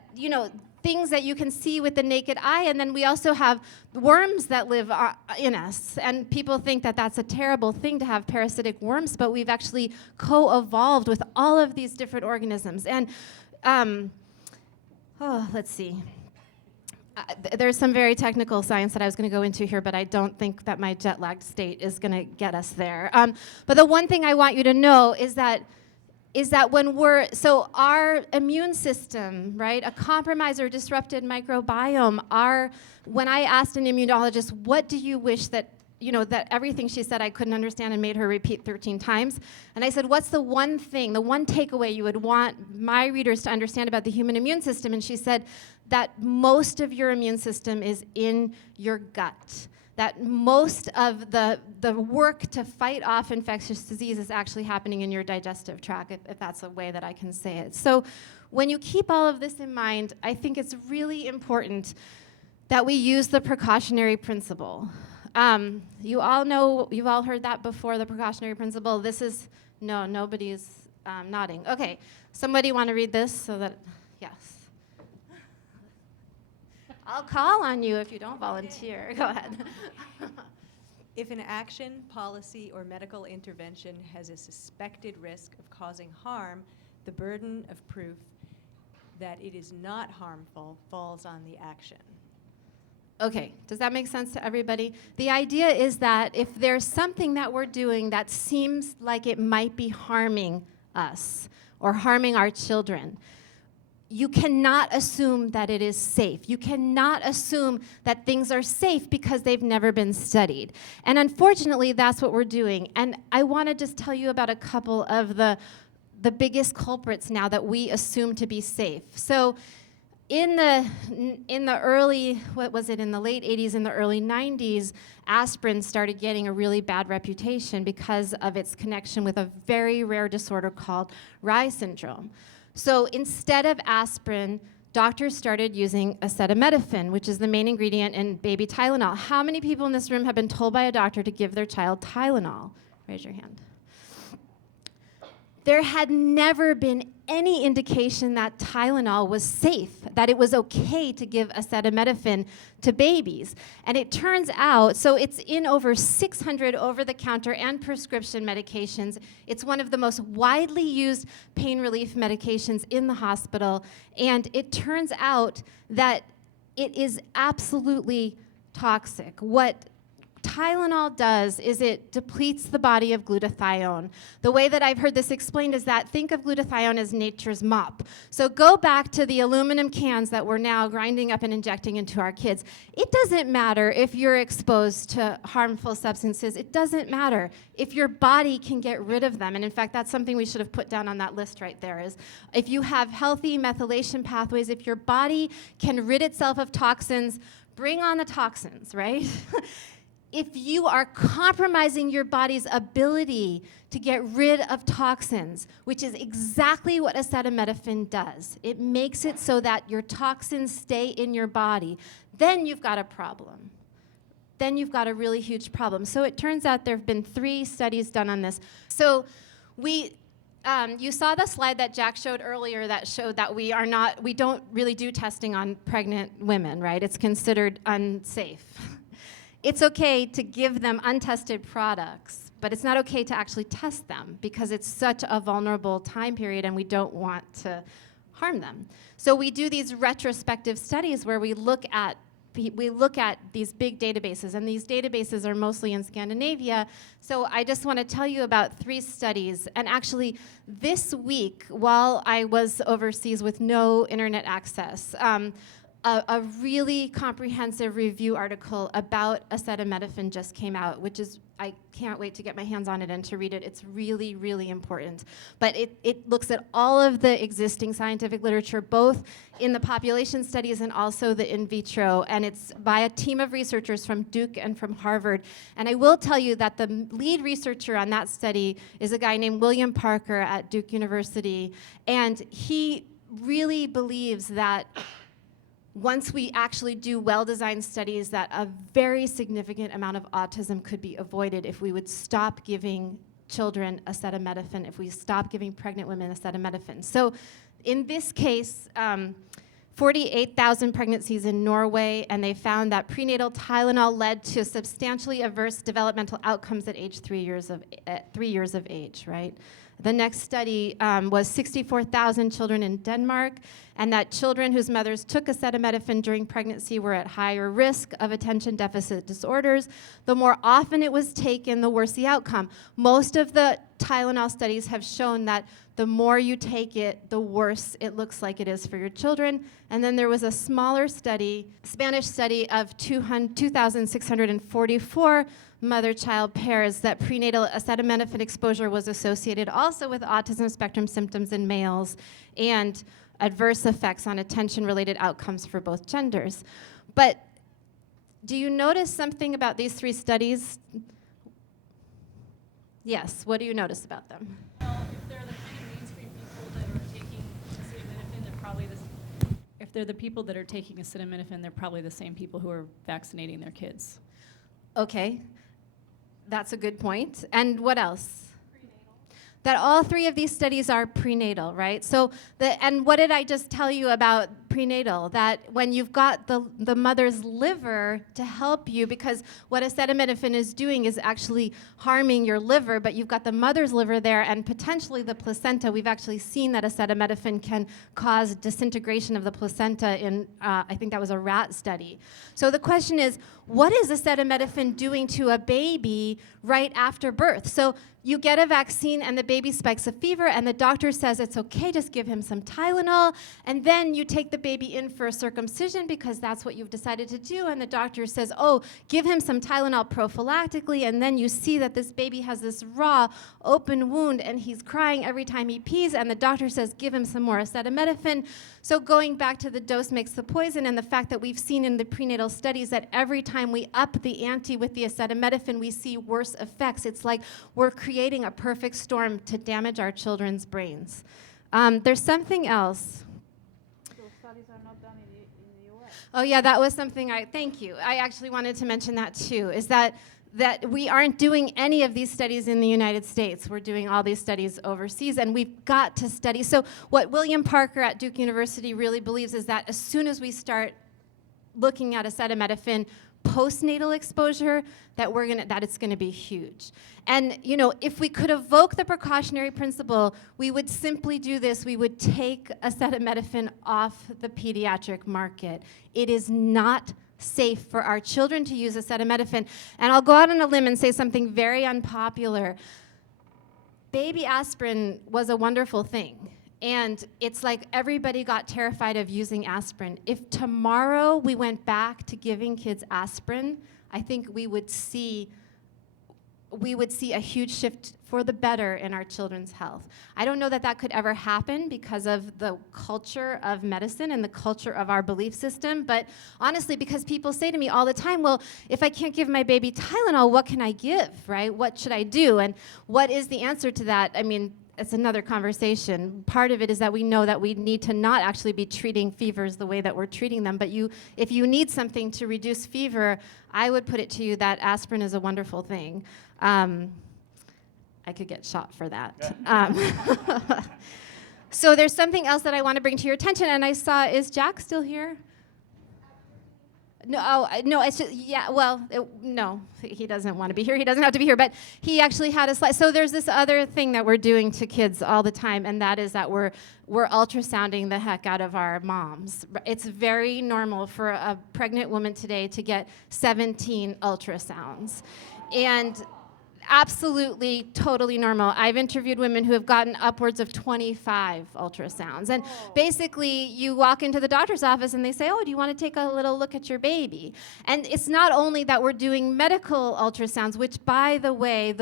things that you can see with the naked eye, and then we also have worms that live in us, and people think that that's a terrible thing to have parasitic worms, but we've actually co-evolved with all of these different organisms. And let's see. There's some very technical science that I was going to go into here, but I don't think that my jet-lagged state is going to get us there. But the one thing I want you to know is that our immune system, right, a compromised or disrupted microbiome, when I asked an immunologist, what do you wish that everything she said I couldn't understand and made her repeat 13 times. And I said, what's the one thing, the one takeaway you would want my readers to understand about the human immune system? And she said that most of your immune system is in your gut. That most of the work to fight off infectious disease is actually happening in your digestive tract, if that's a way that I can say it. So when you keep all of this in mind, I think it's really important that we use the precautionary principle. You all know, you've all heard that before, the precautionary principle. Nobody's nodding. Okay, somebody want to read this so that, yes. I'll call on you if you don't volunteer. Go ahead. If an action, policy, or medical intervention has a suspected risk of causing harm, the burden of proof that it is not harmful falls on the action. Okay, does that make sense to everybody? The idea is that if there's something that we're doing that seems like it might be harming us or harming our children, you cannot assume that it is safe. You cannot assume that things are safe because they've never been studied. And unfortunately, that's what we're doing. And I want to just tell you about a couple of the biggest culprits now that we assume to be safe. So in the early, in the late 80s, in the early 90s, aspirin started getting a really bad reputation because of its connection with a very rare disorder called Reye syndrome. So instead of aspirin, doctors started using acetaminophen, which is the main ingredient in baby Tylenol. How many people in this room have been told by a doctor to give their child Tylenol? Raise your hand. There had never been any indication that Tylenol was safe, that it was okay to give acetaminophen to babies. And it turns out, so it's in over 600 over-the-counter and prescription medications. It's one of the most widely used pain relief medications in the hospital. And it turns out that it is absolutely toxic. What Tylenol does is it depletes the body of glutathione. The way that I've heard this explained is that think of glutathione as nature's mop. So go back to the aluminum cans that we're now grinding up and injecting into our kids. It doesn't matter if you're exposed to harmful substances. It doesn't matter if your body can get rid of them. And in fact, that's something we should have put down on that list right there is if you have healthy methylation pathways, if your body can rid itself of toxins, bring on the toxins, right? If you are compromising your body's ability to get rid of toxins, which is exactly what acetaminophen does, it makes it so that your toxins stay in your body, then you've got a problem. Then you've got a really huge problem. So it turns out there have been 3 studies done on this. So you saw the slide that Jack showed earlier that showed that we don't really do testing on pregnant women, right? It's considered unsafe. It's okay to give them untested products, but it's not okay to actually test them because it's such a vulnerable time period and we don't want to harm them. So we do these retrospective studies where we look at these big databases, and these databases are mostly in Scandinavia. So I just want to tell you about 3 studies. And actually, this week, while I was overseas with no internet access, a really comprehensive review article about acetaminophen just came out, which is, I can't wait to get my hands on it and to read it. It's really, really important. But it looks at all of the existing scientific literature, both in the population studies and also the in vitro. And it's by a team of researchers from Duke and from Harvard. And I will tell you that the lead researcher on that study is a guy named William Parker at Duke University. And he really believes that once we actually do well-designed studies, that a very significant amount of autism could be avoided if we would stop giving children acetaminophen, if we stop giving pregnant women acetaminophen. So in this case, 48,000 pregnancies in Norway, and they found that prenatal Tylenol led to substantially adverse developmental outcomes at age 3 years of age, right? The next study was 64,000 children in Denmark, and that children whose mothers took acetaminophen during pregnancy were at higher risk of attention deficit disorders. The more often it was taken, the worse the outcome. Most of the Tylenol studies have shown that the more you take it, the worse it looks like it is for your children. And then there was a smaller study, Spanish study of 2,644 mother-child pairs that prenatal acetaminophen exposure was associated also with autism spectrum symptoms in males and adverse effects on attention-related outcomes for both genders. But do you notice something about these 3 studies? Yes, what do you notice about them? Well, if they're the kind of mainstream people that are taking acetaminophen, they're probably if they're the people that are taking acetaminophen, they're probably the same people who are vaccinating their kids. Okay. That's a good point. And what else? That all 3 of these studies are prenatal, right? So, and what did I just tell you about prenatal? That when you've got the mother's liver to help you, because what acetaminophen is doing is actually harming your liver, but you've got the mother's liver there and potentially the placenta. We've actually seen that acetaminophen can cause disintegration of the placenta in, I think that was a rat study. So the question is, what is acetaminophen doing to a baby right after birth? So you get a vaccine and the baby spikes a fever and the doctor says it's okay, just give him some Tylenol, and then you take the baby in for a circumcision because that's what you've decided to do, and the doctor says, oh, give him some Tylenol prophylactically, and then you see that this baby has this raw, open wound and he's crying every time he pees, and the doctor says, give him some more acetaminophen. So going back to the dose makes the poison, and the fact that we've seen in the prenatal studies that every time we up the ante with the acetaminophen, we see worse effects. It's like we're creating a perfect storm to damage our children's brains. There's something else. Those studies are Oh yeah, that was something thank you. I actually wanted to mention that too, is that we aren't doing any of these studies in the United States. We're doing all these studies overseas, and we've got to study. So what William Parker at Duke University really believes is that as soon as we start looking at acetaminophen postnatal exposure, that it's gonna be huge. And if we could evoke the precautionary principle, we would simply do this. We would take acetaminophen off the pediatric market. It is not safe for our children to use acetaminophen. And I'll go out on a limb and say something very unpopular. Baby aspirin was a wonderful thing. And it's like everybody got terrified of using aspirin. If tomorrow we went back to giving kids aspirin, I think we would see a huge shift for the better in our children's health. I don't know that could ever happen because of the culture of medicine and the culture of our belief system, but honestly, because people say to me all the time, well, if I can't give my baby Tylenol, what can I give, right? What should I do? And what is the answer to that? I mean, it's another conversation. Part of it is that we know that we need to not actually be treating fevers the way that we're treating them, but if you need something to reduce fever, I would put it to you that aspirin is a wonderful thing. I could get shot for that. So there's something else that I want to bring to your attention, and I saw, is Jack still here? No, no, it's just, yeah, well, no, he doesn't want to be here. He doesn't have to be here, but he actually had a slide. So there's this other thing that we're doing to kids all the time, and that is that we're ultrasounding the heck out of our moms. It's very normal for a pregnant woman today to get 17 ultrasounds. And absolutely, totally normal. I've interviewed women who have gotten upwards of 25 ultrasounds. And basically, you walk into the doctor's office and they say, oh, do you want to take a little look at your baby? And it's not only that we're doing medical ultrasounds, which, by the way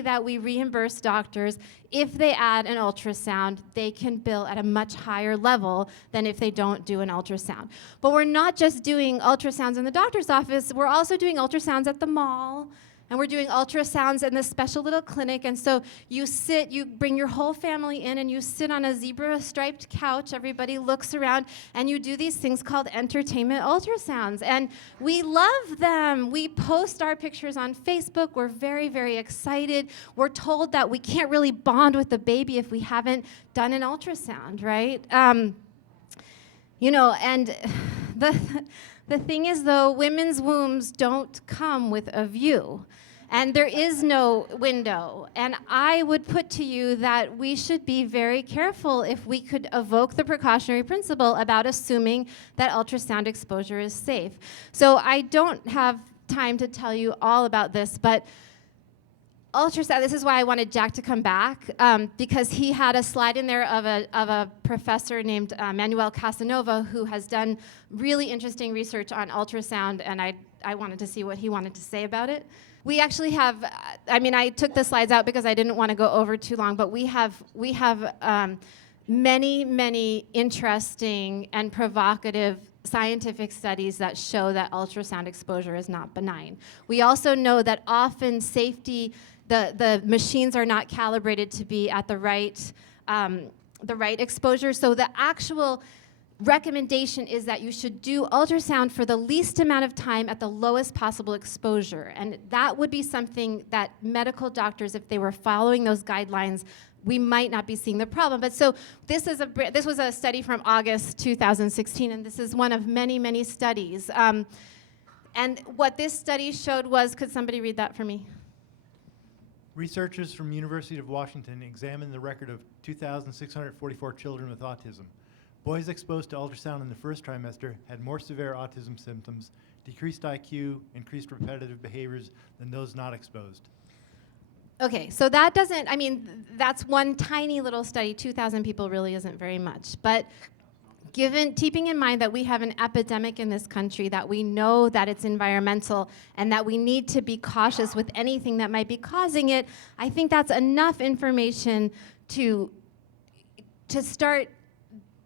that we reimburse doctors, if they add an ultrasound, they can bill at a much higher level than if they don't do an ultrasound. But we're not just doing ultrasounds in the doctor's office, we're also doing ultrasounds at the mall. And we're doing ultrasounds in this special little clinic. And so you bring your whole family in and you sit on a zebra-striped couch. Everybody looks around and you do these things called entertainment ultrasounds. And we love them. We post our pictures on Facebook. We're very, very excited. We're told that we can't really bond with the baby if we haven't done an ultrasound, right? And the thing is, though, women's wombs don't come with a view. And there is no window. And I would put to you that we should be very careful if we could evoke the precautionary principle about assuming that ultrasound exposure is safe. So I don't have time to tell you all about this, but ultrasound, this is why I wanted Jack to come back, because he had a slide in there of a professor named Manuel Casanova, who has done really interesting research on ultrasound, and I wanted to see what he wanted to say about it. We actually have, I took the slides out because I didn't want to go over too long, but we have many, many interesting and provocative scientific studies that show that ultrasound exposure is not benign. We also know that often safety, the machines are not calibrated to be at the right exposure. So the actual recommendation is that you should do ultrasound for the least amount of time at the lowest possible exposure. And that would be something that medical doctors, if they were following those guidelines, we might not be seeing the problem. But so this was a study from August 2016, and this is one of many, many studies. And what this study showed was, could somebody read that for me? Researchers from University of Washington examined the record of 2,644 children with autism. Boys exposed to ultrasound in the first trimester had more severe autism symptoms, decreased IQ, increased repetitive behaviors than those not exposed. Okay, so that doesn't, that's one tiny little study. 2,000 people really isn't very much. But keeping in mind that we have an epidemic in this country, that we know that it's environmental, and that we need to be cautious with anything that might be causing it, I think that's enough information to start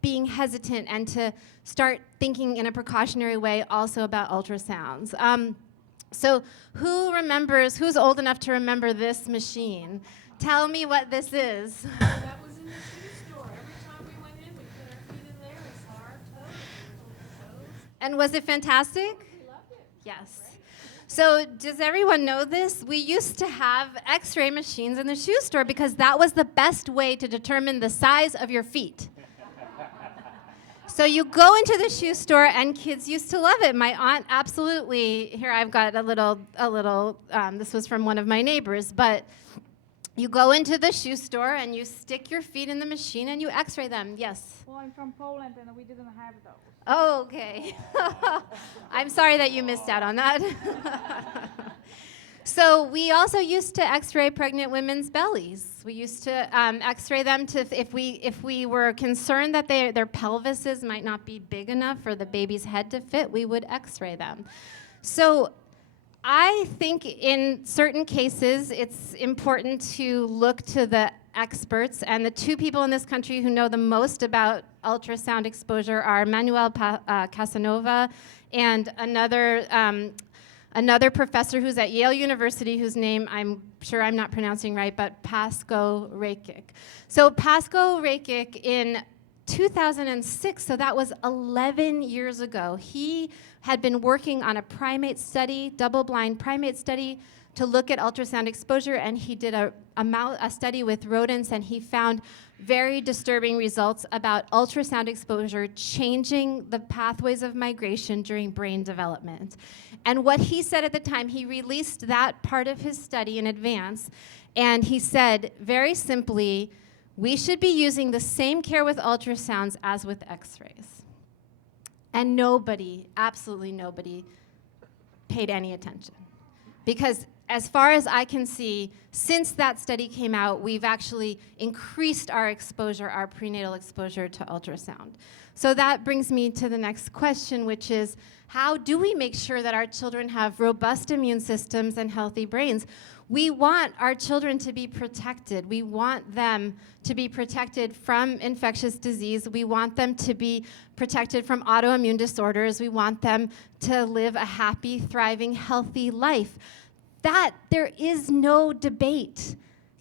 being hesitant and to start thinking in a precautionary way also about ultrasounds. So who's old enough to remember this machine? Tell me what this is. That was in the shoe store. Every time we went in, we put our feet in there and saw our toes. And was it fantastic? We loved it. Yes. So does everyone know this? We used to have x-ray machines in the shoe store because that was the best way to determine the size of your feet. So you go into the shoe store, and kids used to love it. My aunt absolutely, here I've got a little, this was from one of my neighbors, but you go into the shoe store and you stick your feet in the machine and you x-ray them. Yes? Well, I'm from Poland and we didn't have those. Oh, okay. I'm sorry that you missed out on that. So we also used to x-ray pregnant women's bellies. We used to x-ray them to if we were concerned that their pelvises might not be big enough for the baby's head to fit, we would x-ray them. So I think in certain cases it's important to look to the experts, and the two people in this country who know the most about ultrasound exposure are Manuel Casanova and another professor who's at Yale University, whose name I'm sure I'm not pronouncing right, but Pasko Rakic. So Pasko Rakic in 2006, so that was 11 years ago, he had been working on a primate study, double-blind primate study, to look at ultrasound exposure, and he did a study with rodents, and he found very disturbing results about ultrasound exposure changing the pathways of migration during brain development. And what he said at the time, he released that part of his study in advance, and he said, very simply, we should be using the same care with ultrasounds as with x-rays. And nobody, absolutely nobody, paid any attention. Because as far as I can see, since that study came out, we've actually increased our exposure, our prenatal exposure to ultrasound. So that brings me to the next question, which is, how do we make sure that our children have robust immune systems and healthy brains? We want our children to be protected. We want them to be protected from infectious disease. We want them to be protected from autoimmune disorders. We want them to live a happy, thriving, healthy life. That there is no debate.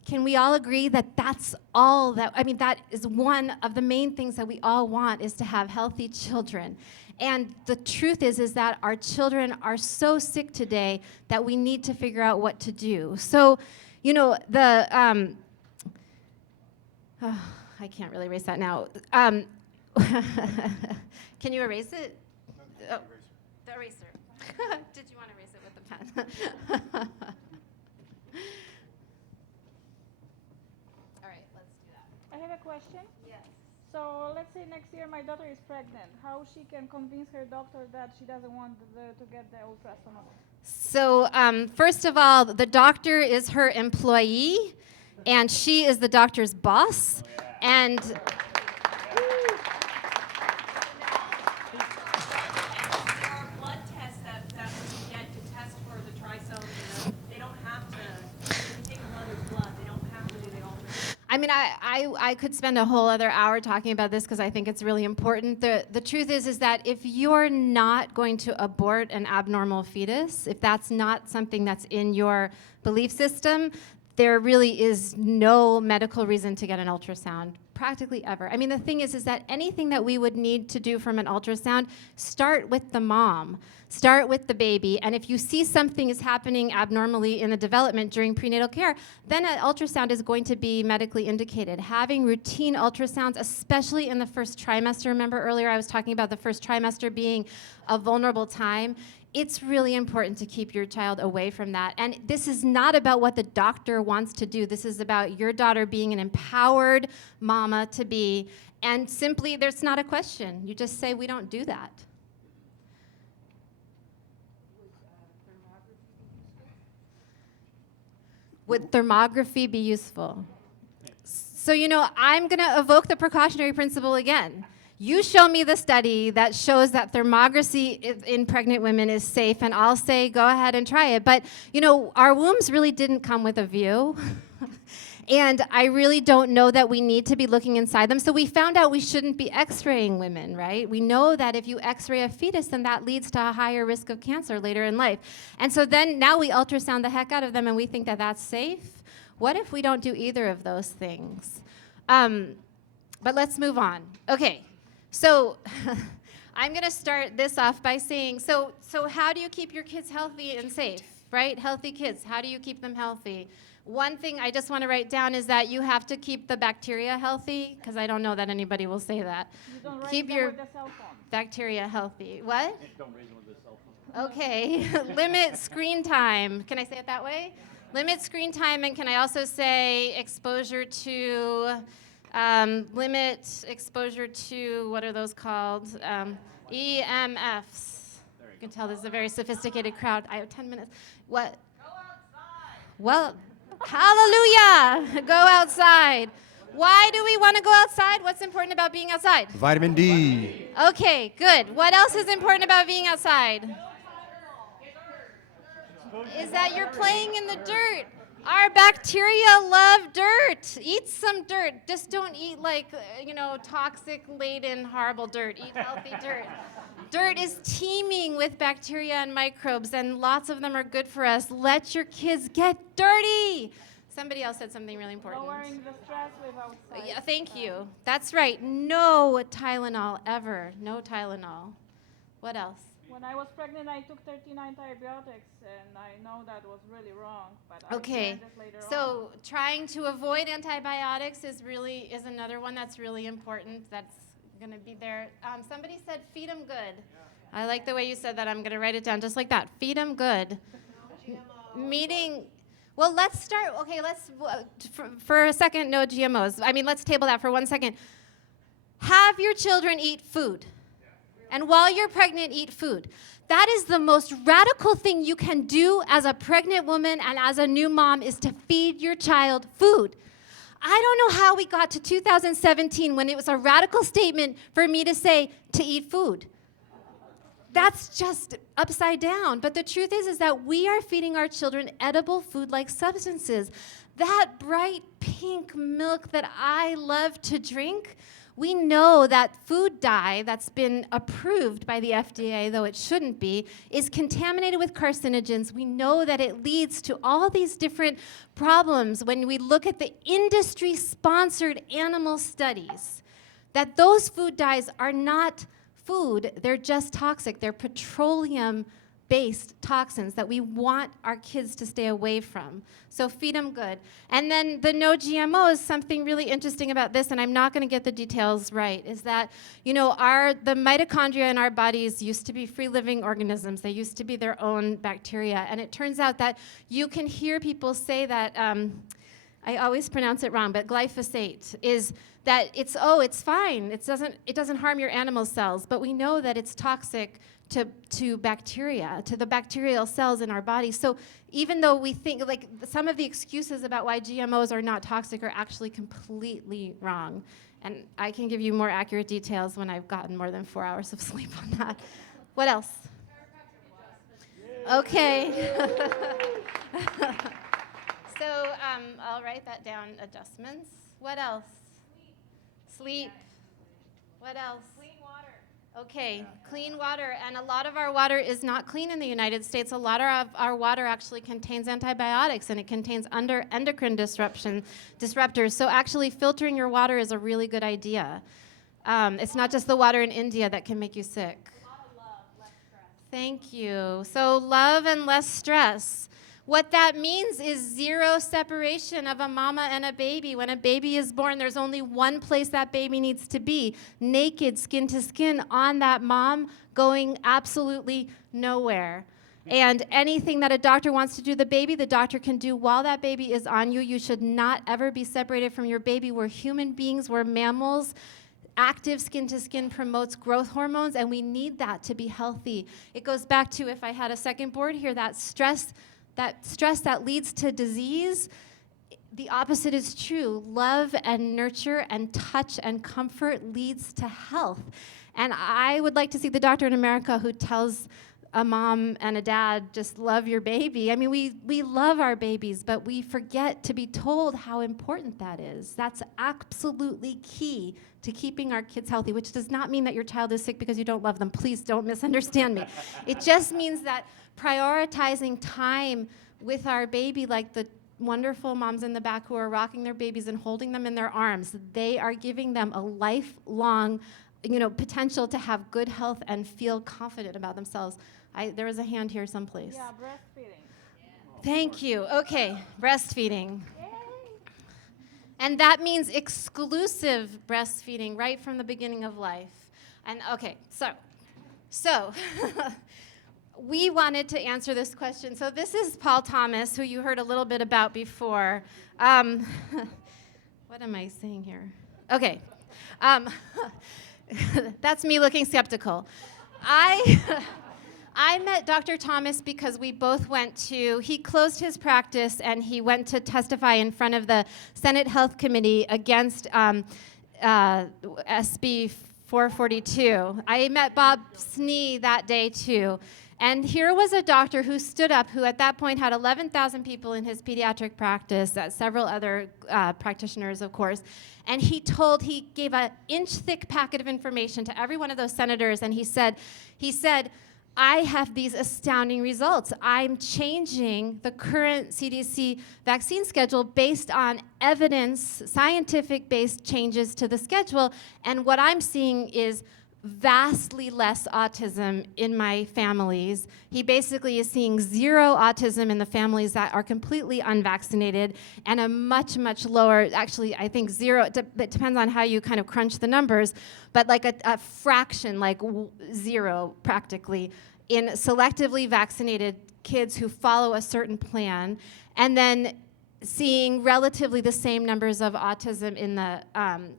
Can we all agree that that's all that, that is one of the main things that we all want, is to have healthy children. And the truth is that our children are so sick today that we need to figure out what to do. So, I can't really erase that now. Can you erase it? Oh, the eraser. Did you want to erase it with the pen? All right, let's do that. I have a question. Yes. So let's say next year my daughter is pregnant. How she can convince her doctor that she doesn't want to get the ultrasound? So first of all, the doctor is her employee, and she is the doctor's boss. Oh, yeah. And I could spend a whole other hour talking about this because I think it's really important. The truth is that if you're not going to abort an abnormal fetus, if that's not something that's in your belief system, there really is no medical reason to get an ultrasound, practically ever. The thing is that anything that we would need to do from an ultrasound, start with the mom. Start with the baby, and if you see something is happening abnormally in the development during prenatal care, then an ultrasound is going to be medically indicated. Having routine ultrasounds, especially in the first trimester, remember earlier I was talking about the first trimester being a vulnerable time, it's really important to keep your child away from that. And this is not about what the doctor wants to do. This is about your daughter being an empowered mama to be, and simply, there's not a question. You just say, we don't do that. Would thermography be useful? So, I'm going to evoke the precautionary principle again. You show me the study that shows that thermography in pregnant women is safe, and I'll say, go ahead and try it. But, our wombs really didn't come with a view. And I really don't know that we need to be looking inside them. So we found out we shouldn't be x-raying women, right? We know that if you x-ray a fetus, then that leads to a higher risk of cancer later in life. And so then now we ultrasound the heck out of them and we think that that's safe. What if we don't do either of those things? But let's move on. Okay, so I'm going to start this off by saying, so how do you keep your kids healthy and safe, right? Healthy kids, how do you keep them healthy? One thing I just want to write down is that you have to keep the bacteria healthy, because I don't know that anybody will say that. You don't raise Keep them your with a cell phone. bacteria healthy. What? Don't raise them with a cell phone. Okay, limit screen time. Can I say it that way? Limit screen time, and can I also say exposure to, limit exposure to, what are those called? EMFs. You can tell this is a very sophisticated crowd. I have 10 minutes. What? Go outside. Well, hallelujah, go outside. Why do we want to go outside? What's important about being outside? Vitamin D. Okay, good. What else is important about being outside? Is that you're playing in the dirt. Our bacteria love dirt. Eat some dirt. Just don't eat like, toxic-laden, horrible dirt. Eat healthy dirt. Dirt is teeming with bacteria and microbes, and lots of them are good for us. Let your kids get dirty. Somebody else said something really important. Lowering the stress with outside. Yeah, thank you. That's right. No Tylenol ever. No Tylenol. What else? When I was pregnant, I took 13 antibiotics, and I know that was really wrong, but I Okay, learned it later on. so trying to avoid antibiotics is another one that's really important. That's going to be there. Somebody said feed them good. I like the way you said that. I'm going to write it down just like that. Feed them good. Meeting. Well, let's start. Okay, for a second, no GMOs. Let's table that for 1 second. Have your children eat food. And while you're pregnant, eat food. That is the most radical thing you can do as a pregnant woman and as a new mom, is to feed your child food. I don't know how we got to 2017 when it was a radical statement for me to say to eat food. That's just upside down. But the truth is that we are feeding our children edible food-like substances. That bright pink milk that I love to drink, we know that food dye that's been approved by the FDA, though it shouldn't be, is contaminated with carcinogens. We know that it leads to all these different problems when we look at the industry-sponsored animal studies, that those food dyes are not food, they're just toxic. They're petroleum-based toxins that we want our kids to stay away from. So feed them good. And then the no GMOs, something really interesting about this, and I'm not going to get the details right, is that, the mitochondria in our bodies used to be free-living organisms. They used to be their own bacteria. And it turns out that you can hear people say that, I always pronounce it wrong, but glyphosate is that it's fine. It doesn't harm your animal cells, but we know that it's toxic to bacteria, to the bacterial cells in our body. So even though we think, some of the excuses about why GMOs are not toxic are actually completely wrong. And I can give you more accurate details when I've gotten more than 4 hours of sleep on that. What else? Okay. So I'll write that down, adjustments. What else? Sleep. What else? Clean water. Okay, clean water. And a lot of our water is not clean in the United States. A lot of our water actually contains antibiotics, and it contains endocrine disruptors. So actually filtering your water is a really good idea. It's not just the water in India that can make you sick. A lot of love, less stress. Thank you. So love and less stress. What that means is zero separation of a mama and a baby. When a baby is born, there's only one place that baby needs to be, naked, skin to skin, on that mom, going absolutely nowhere. And anything that a doctor wants to do to the baby, the doctor can do while that baby is on you. You should not ever be separated from your baby. We're human beings, we're mammals. Active skin to skin promotes growth hormones, and we need that to be healthy. It goes back to, if I had a second board here, that stress that leads to disease. The opposite is true. Love and nurture and touch and comfort leads to health. And I would like to see the doctor in America who tells a mom and a dad, just love your baby. I mean, we love our babies, but we forget to be told how important that is. That's absolutely key to keeping our kids healthy, which does not mean that your child is sick because you don't love them. Please don't misunderstand me. It just means that prioritizing time with our baby, like the wonderful moms in the back who are rocking their babies and holding them in their arms, they are giving them a lifelong potential to have good health and feel confident about themselves. There was a hand here someplace. Yeah, breastfeeding. Thank you. Okay, breastfeeding. And that means exclusive breastfeeding right from the beginning of life. And okay, so we wanted to answer this question. So this is Paul Thomas, who you heard a little bit about before. What am I saying here? Okay. That's me looking skeptical. I met Dr. Thomas because we both he closed his practice and he went to testify in front of the Senate Health Committee against SB 442. I met Bob Snee that day too. And here was a doctor who stood up, who at that point had 11,000 people in his pediatric practice, several other practitioners, of course. And he gave an inch-thick packet of information to every one of those senators, and he said, I have these astounding results. I'm changing the current CDC vaccine schedule based on evidence, scientific-based changes to the schedule, and what I'm seeing is vastly less autism in my families. He basically is seeing zero autism in the families that are completely unvaccinated and a much, much lower, actually I think zero, it depends on how you kind of crunch the numbers, but like a fraction, like zero practically, in selectively vaccinated kids who follow a certain plan, and then seeing relatively the same numbers of autism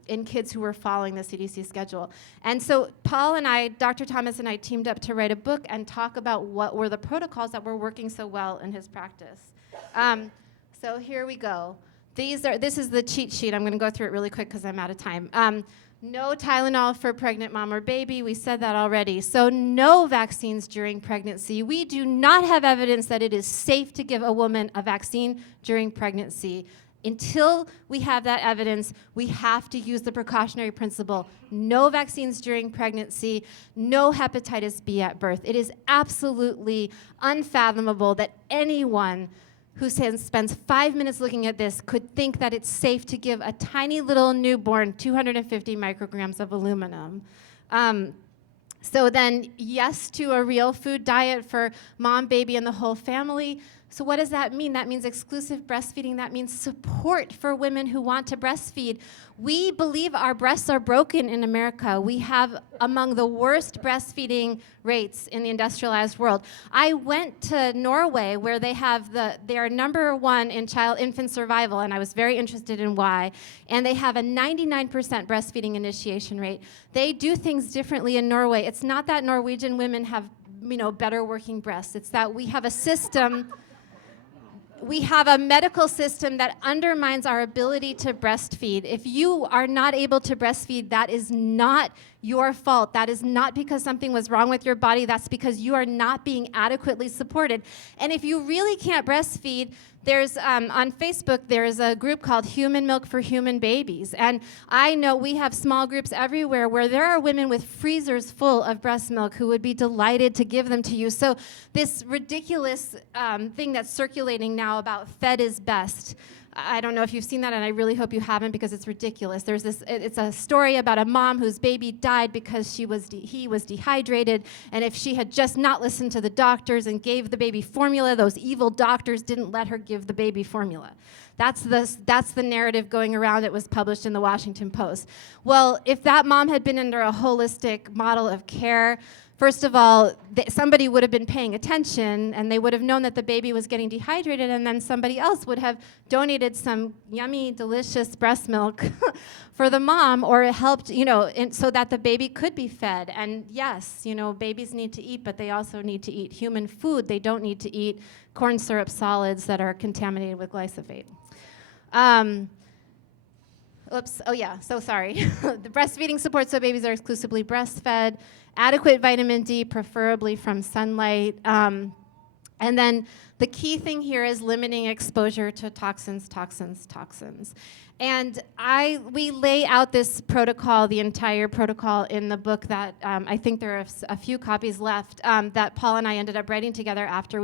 in kids who were following the CDC schedule. And so Paul and I, Dr. Thomas and I teamed up to write a book and talk about what were the protocols that were working so well in his practice. So here we go. This is the cheat sheet. I'm gonna go through it really quick because I'm out of time. No Tylenol for pregnant mom or baby. We said that already. So no vaccines during pregnancy. We do not have evidence that it is safe to give a woman a vaccine during pregnancy. Until we have that evidence, we have to use the precautionary principle. No vaccines during pregnancy, no hepatitis B at birth. It is absolutely unfathomable that anyone who spends 5 minutes looking at this could think that it's safe to give a tiny little newborn 250 micrograms of aluminum. So then, yes to a real food diet for mom, baby, and the whole family. So what does that mean? That means exclusive breastfeeding. That means support for women who want to breastfeed. We believe our breasts are broken in America. We have among the worst breastfeeding rates in the industrialized world. I went to Norway, where they are #1 in infant survival, and I was very interested in why. And they have a 99% breastfeeding initiation rate. They do things differently in Norway. It's not that Norwegian women have, better working breasts. It's that we have a system. We have a medical system that undermines our ability to breastfeed. If you are not able to breastfeed, that is not your fault. That is not because something was wrong with your body. That's because you are not being adequately supported. And if you really can't breastfeed, there's on Facebook, there's a group called Human Milk for Human Babies. And I know we have small groups everywhere where there are women with freezers full of breast milk who would be delighted to give them to you. So this ridiculous thing that's circulating now about fed is best, I don't know if you've seen that, and I really hope you haven't because it's ridiculous. It's a story about a mom whose baby died because he was dehydrated, and if she had just not listened to the doctors and gave the baby formula, those evil doctors didn't let her give the baby formula. That's the narrative going around. It was published in the Washington Post. Well, if that mom had been under a holistic model of care, first of all, somebody would have been paying attention, and they would have known that the baby was getting dehydrated, and then somebody else would have donated some yummy, delicious breast milk for the mom, or helped, so that the baby could be fed. And yes, babies need to eat, but they also need to eat human food. They don't need to eat corn syrup solids that are contaminated with glyphosate. Oops, oh yeah, so sorry. The breastfeeding support so babies are exclusively breastfed, adequate vitamin D, preferably from sunlight. And then the key thing here is limiting exposure to toxins. And we lay out this protocol, the entire protocol in the book that I think there are a few copies left that Paul and I ended up writing together after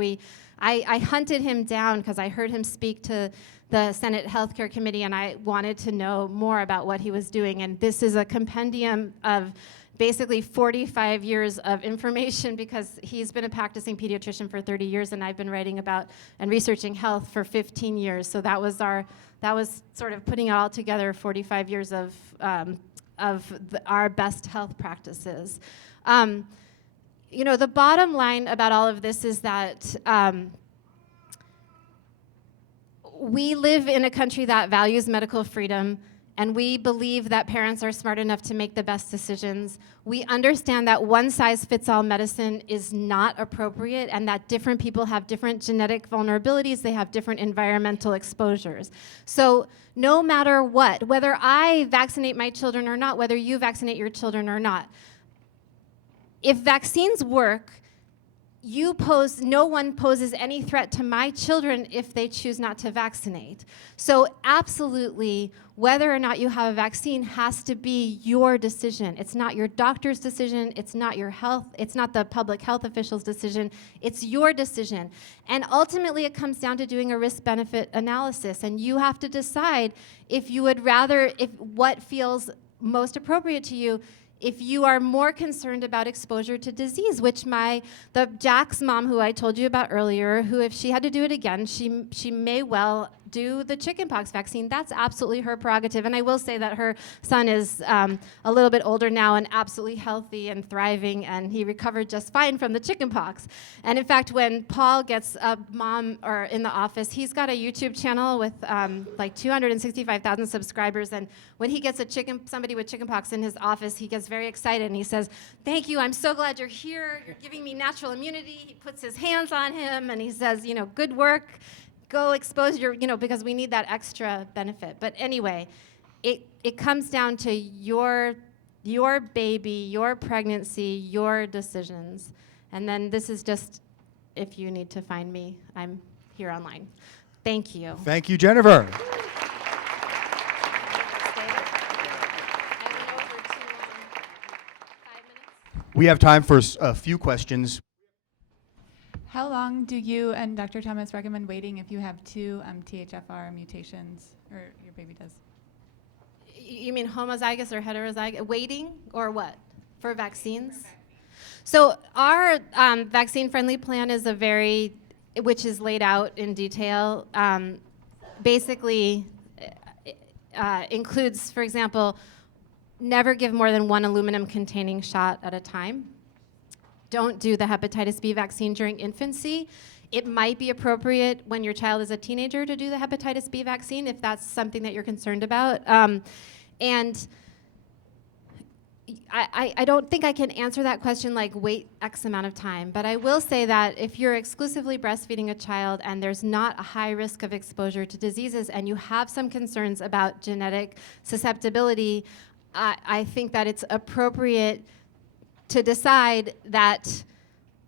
I hunted him down because I heard him speak to the Senate Healthcare Committee, and I wanted to know more about what he was doing. And this is a compendium of basically 45 years of information because he's been a practicing pediatrician for 30 years and I've been writing about and researching health for 15 years. So that was sort of putting it all together, 45 years of our best health practices. The bottom line about all of this is that we live in a country that values medical freedom, and we believe that parents are smart enough to make the best decisions. We understand that one-size-fits-all medicine is not appropriate and that different people have different genetic vulnerabilities, they have different environmental exposures. So no matter what, whether I vaccinate my children or not, whether you vaccinate your children or not, if vaccines work, no one poses any threat to my children if they choose not to vaccinate. So absolutely, whether or not you have a vaccine has to be your decision. It's not your doctor's decision, it's not the public health official's decision, it's your decision. And ultimately it comes down to doing a risk-benefit analysis, and you have to decide if you would rather, what feels most appropriate to you. If you are more concerned about exposure to disease, which Jack's mom, who I told you about earlier, who if she had to do it again, she may well do the chickenpox vaccine. That's absolutely her prerogative. And I will say that her son is a little bit older now and absolutely healthy and thriving, and he recovered just fine from the chickenpox. And in fact, when Paul gets a mom or in the office, he's got a YouTube channel with like 265,000 subscribers. And when he gets somebody with chickenpox in his office, he gets very excited and he says, "Thank you, I'm so glad you're here. You're giving me natural immunity." He puts his hands on him and he says, "Good work. Go expose because we need that extra benefit." But anyway, it comes down to your baby, your pregnancy, your decisions. And then this is just, if you need to find me, I'm here online. Thank you. Thank you, Jennifer. We have time for a few questions. How long do you and Dr. Thomas recommend waiting if you have two THFR mutations, or your baby does? You mean homozygous or heterozygous? Waiting or what? For vaccines? So our vaccine-friendly plan is which is laid out in detail, basically includes, for example, never give more than one aluminum-containing shot at a time. Don't do the hepatitis B vaccine during infancy. It might be appropriate when your child is a teenager to do the hepatitis B vaccine if that's something that you're concerned about. And I don't think I can answer that question like wait X amount of time, but I will say that if you're exclusively breastfeeding a child and there's not a high risk of exposure to diseases and you have some concerns about genetic susceptibility, I think that it's appropriate to decide that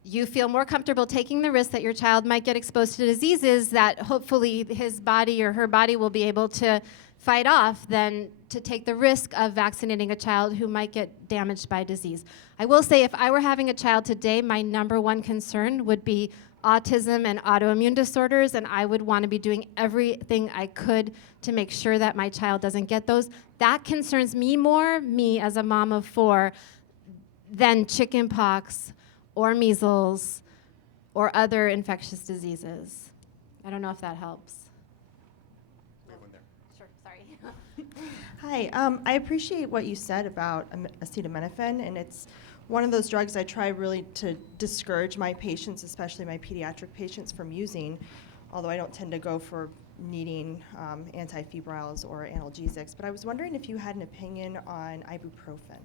you feel more comfortable taking the risk that your child might get exposed to diseases that hopefully his body or her body will be able to fight off than to take the risk of vaccinating a child who might get damaged by disease. I will say if I were having a child today, my number one concern would be autism and autoimmune disorders, and I would want to be doing everything I could to make sure that my child doesn't get those. That concerns me more, me as a mom of 4, than chickenpox or measles or other infectious diseases. I don't know if that helps. Sure, sorry. Hi, I appreciate what you said about acetaminophen, and it's one of those drugs I try really to discourage my patients, especially my pediatric patients, from using, although I don't tend to go for needing antifibrils or analgesics. But I was wondering if you had an opinion on ibuprofen.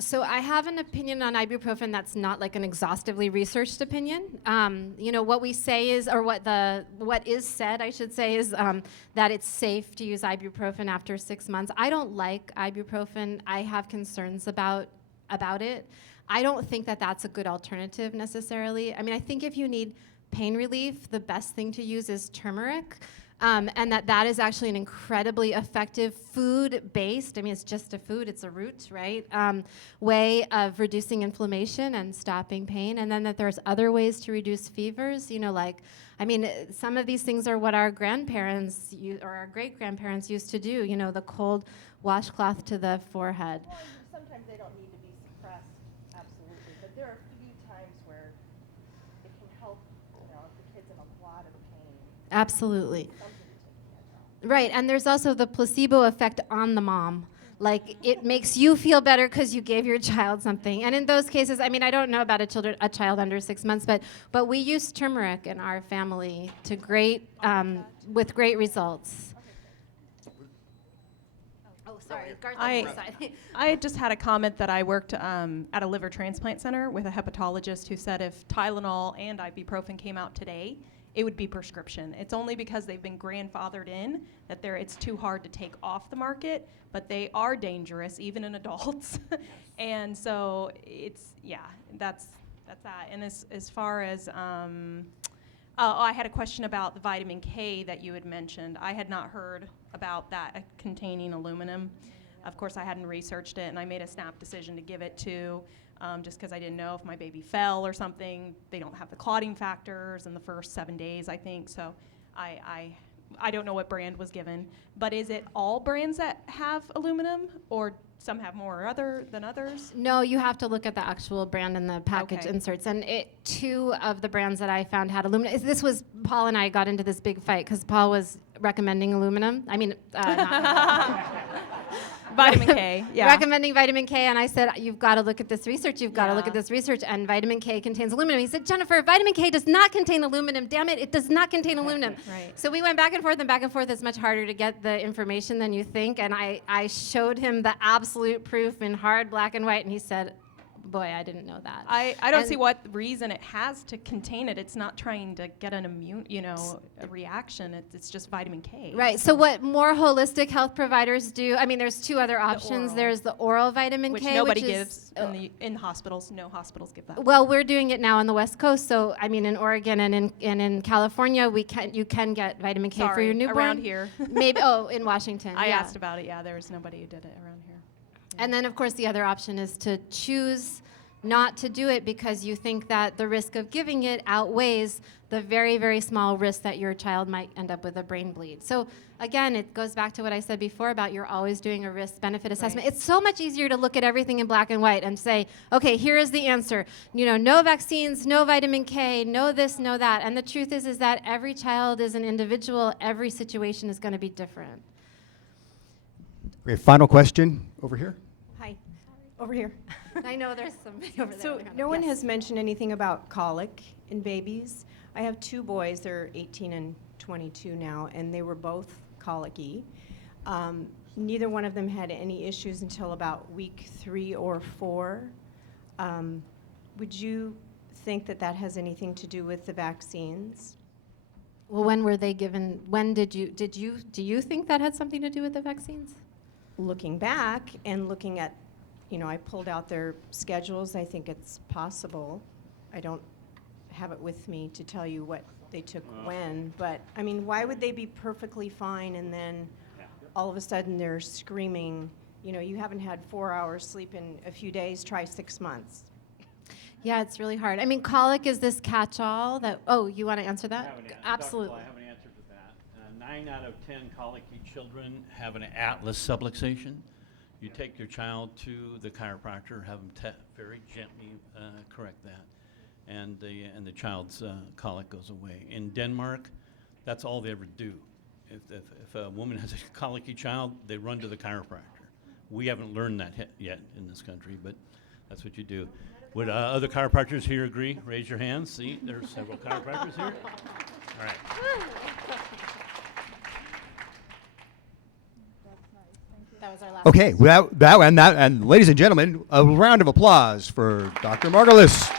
So I have an opinion on ibuprofen that's not like an exhaustively researched opinion. What we say is, or what is said, I should say, is that it's safe to use ibuprofen after 6 months. I don't like ibuprofen. I have concerns about it. I don't think that that's a good alternative necessarily. I mean, I think if you need pain relief, the best thing to use is turmeric. And that is actually an incredibly effective food-based, I mean, it's just a food, it's a root, right, way of reducing inflammation and stopping pain. And then that there's other ways to reduce fevers, you know, like, I mean, some of these things are what our grandparents or our great-grandparents used to do, you know, the cold washcloth to the forehead. Well, sometimes they don't need to be suppressed, absolutely, but there are a few times where it can help, you know, if the kid's in a lot of pain. Absolutely. Right, and there's also the placebo effect on the mom. Like, it makes you feel better because you gave your child something. And in those cases, I mean, I don't know about a child under 6 months, but we use turmeric in our family to with great results. Oh, sorry. I just had a comment that I worked at a liver transplant center with a hepatologist who said if Tylenol and ibuprofen came out today, it would be prescription. It's only because they've been grandfathered in that it's too hard to take off the market, but they are dangerous even in adults. And so that's that. And as far as I had a question about the vitamin K that you had mentioned. I had not heard about that containing aluminum. Of course, I hadn't researched it, and I made a snap decision to give it to just because I didn't know if my baby fell or something. They don't have the clotting factors in the first 7 days, I think. So I don't know what brand was given. But is it all brands that have aluminum, or some have more than others? No, you have to look at the actual brand and the package inserts. And 2 of the brands that I found had aluminum. This was, Paul and I got into this big fight because Paul was recommending aluminum. I mean, Vitamin K, yeah. Recommending vitamin K, and I said, you've got to look at this research, you've got to look at this research, and vitamin K contains aluminum. He said, Jennifer, vitamin K does not contain aluminum. Damn it, it does not contain aluminum. Right. So we went back and forth and back and forth. It's much harder to get the information than you think, and I showed him the absolute proof in hard black and white, and he said, boy, I didn't know that. I don't see what reason it has to contain it. It's not trying to get an a reaction. It's just vitamin K. Right. So what more holistic health providers do, I mean, there's 2 other options. There's the oral vitamin which K, nobody which gives in hospitals. No hospitals give that. Well, we're doing it now on the West Coast. So, I mean, in Oregon and in California, you can get vitamin K for your newborn. Around here. Maybe, in Washington. I asked about it. Yeah, there was nobody who did it around here. And then, of course, the other option is to choose not to do it because you think that the risk of giving it outweighs the very, very small risk that your child might end up with a brain bleed. So again, it goes back to what I said before about you're always doing a risk-benefit assessment. It's so much easier to look at everything in black and white and say, okay, here is the answer. You know, no vaccines, no vitamin K, no this, no that. And the truth is that every child is an individual. Every situation is going to be different. Okay, final question over here. Hi, over here. I know there's somebody over there. So no one has mentioned anything about colic in babies. I have 2 boys, they're 18 and 22 now, and they were both colicky. Neither one of them had any issues until about week 3 or 4. Would you think that that has anything to do with the vaccines? Well, when were they given? When do you think that had something to do with the vaccines? Looking back and looking at, I pulled out their schedules. I think it's possible. I don't have it with me to tell you what they took when, but I mean, why would they be perfectly fine and then all of a sudden they're screaming, you haven't had 4 hours sleep in a few days, try 6 months. Yeah, it's really hard. I mean, colic is this catch-all that, you want to answer that? Absolutely. I have an answer to that. 9 out of 10 colicky children have an atlas subluxation. You take your child to the chiropractor, have them very gently correct that, and the child's colic goes away. In Denmark, that's all they ever do. If a woman has a colicky child, they run to the chiropractor. We haven't learned that yet in this country, but that's what you do. Would other chiropractors here agree? Raise your hands. See, there's several chiropractors here. All right. That was our last Okay, and ladies and gentlemen, a round of applause for Dr. Margulis.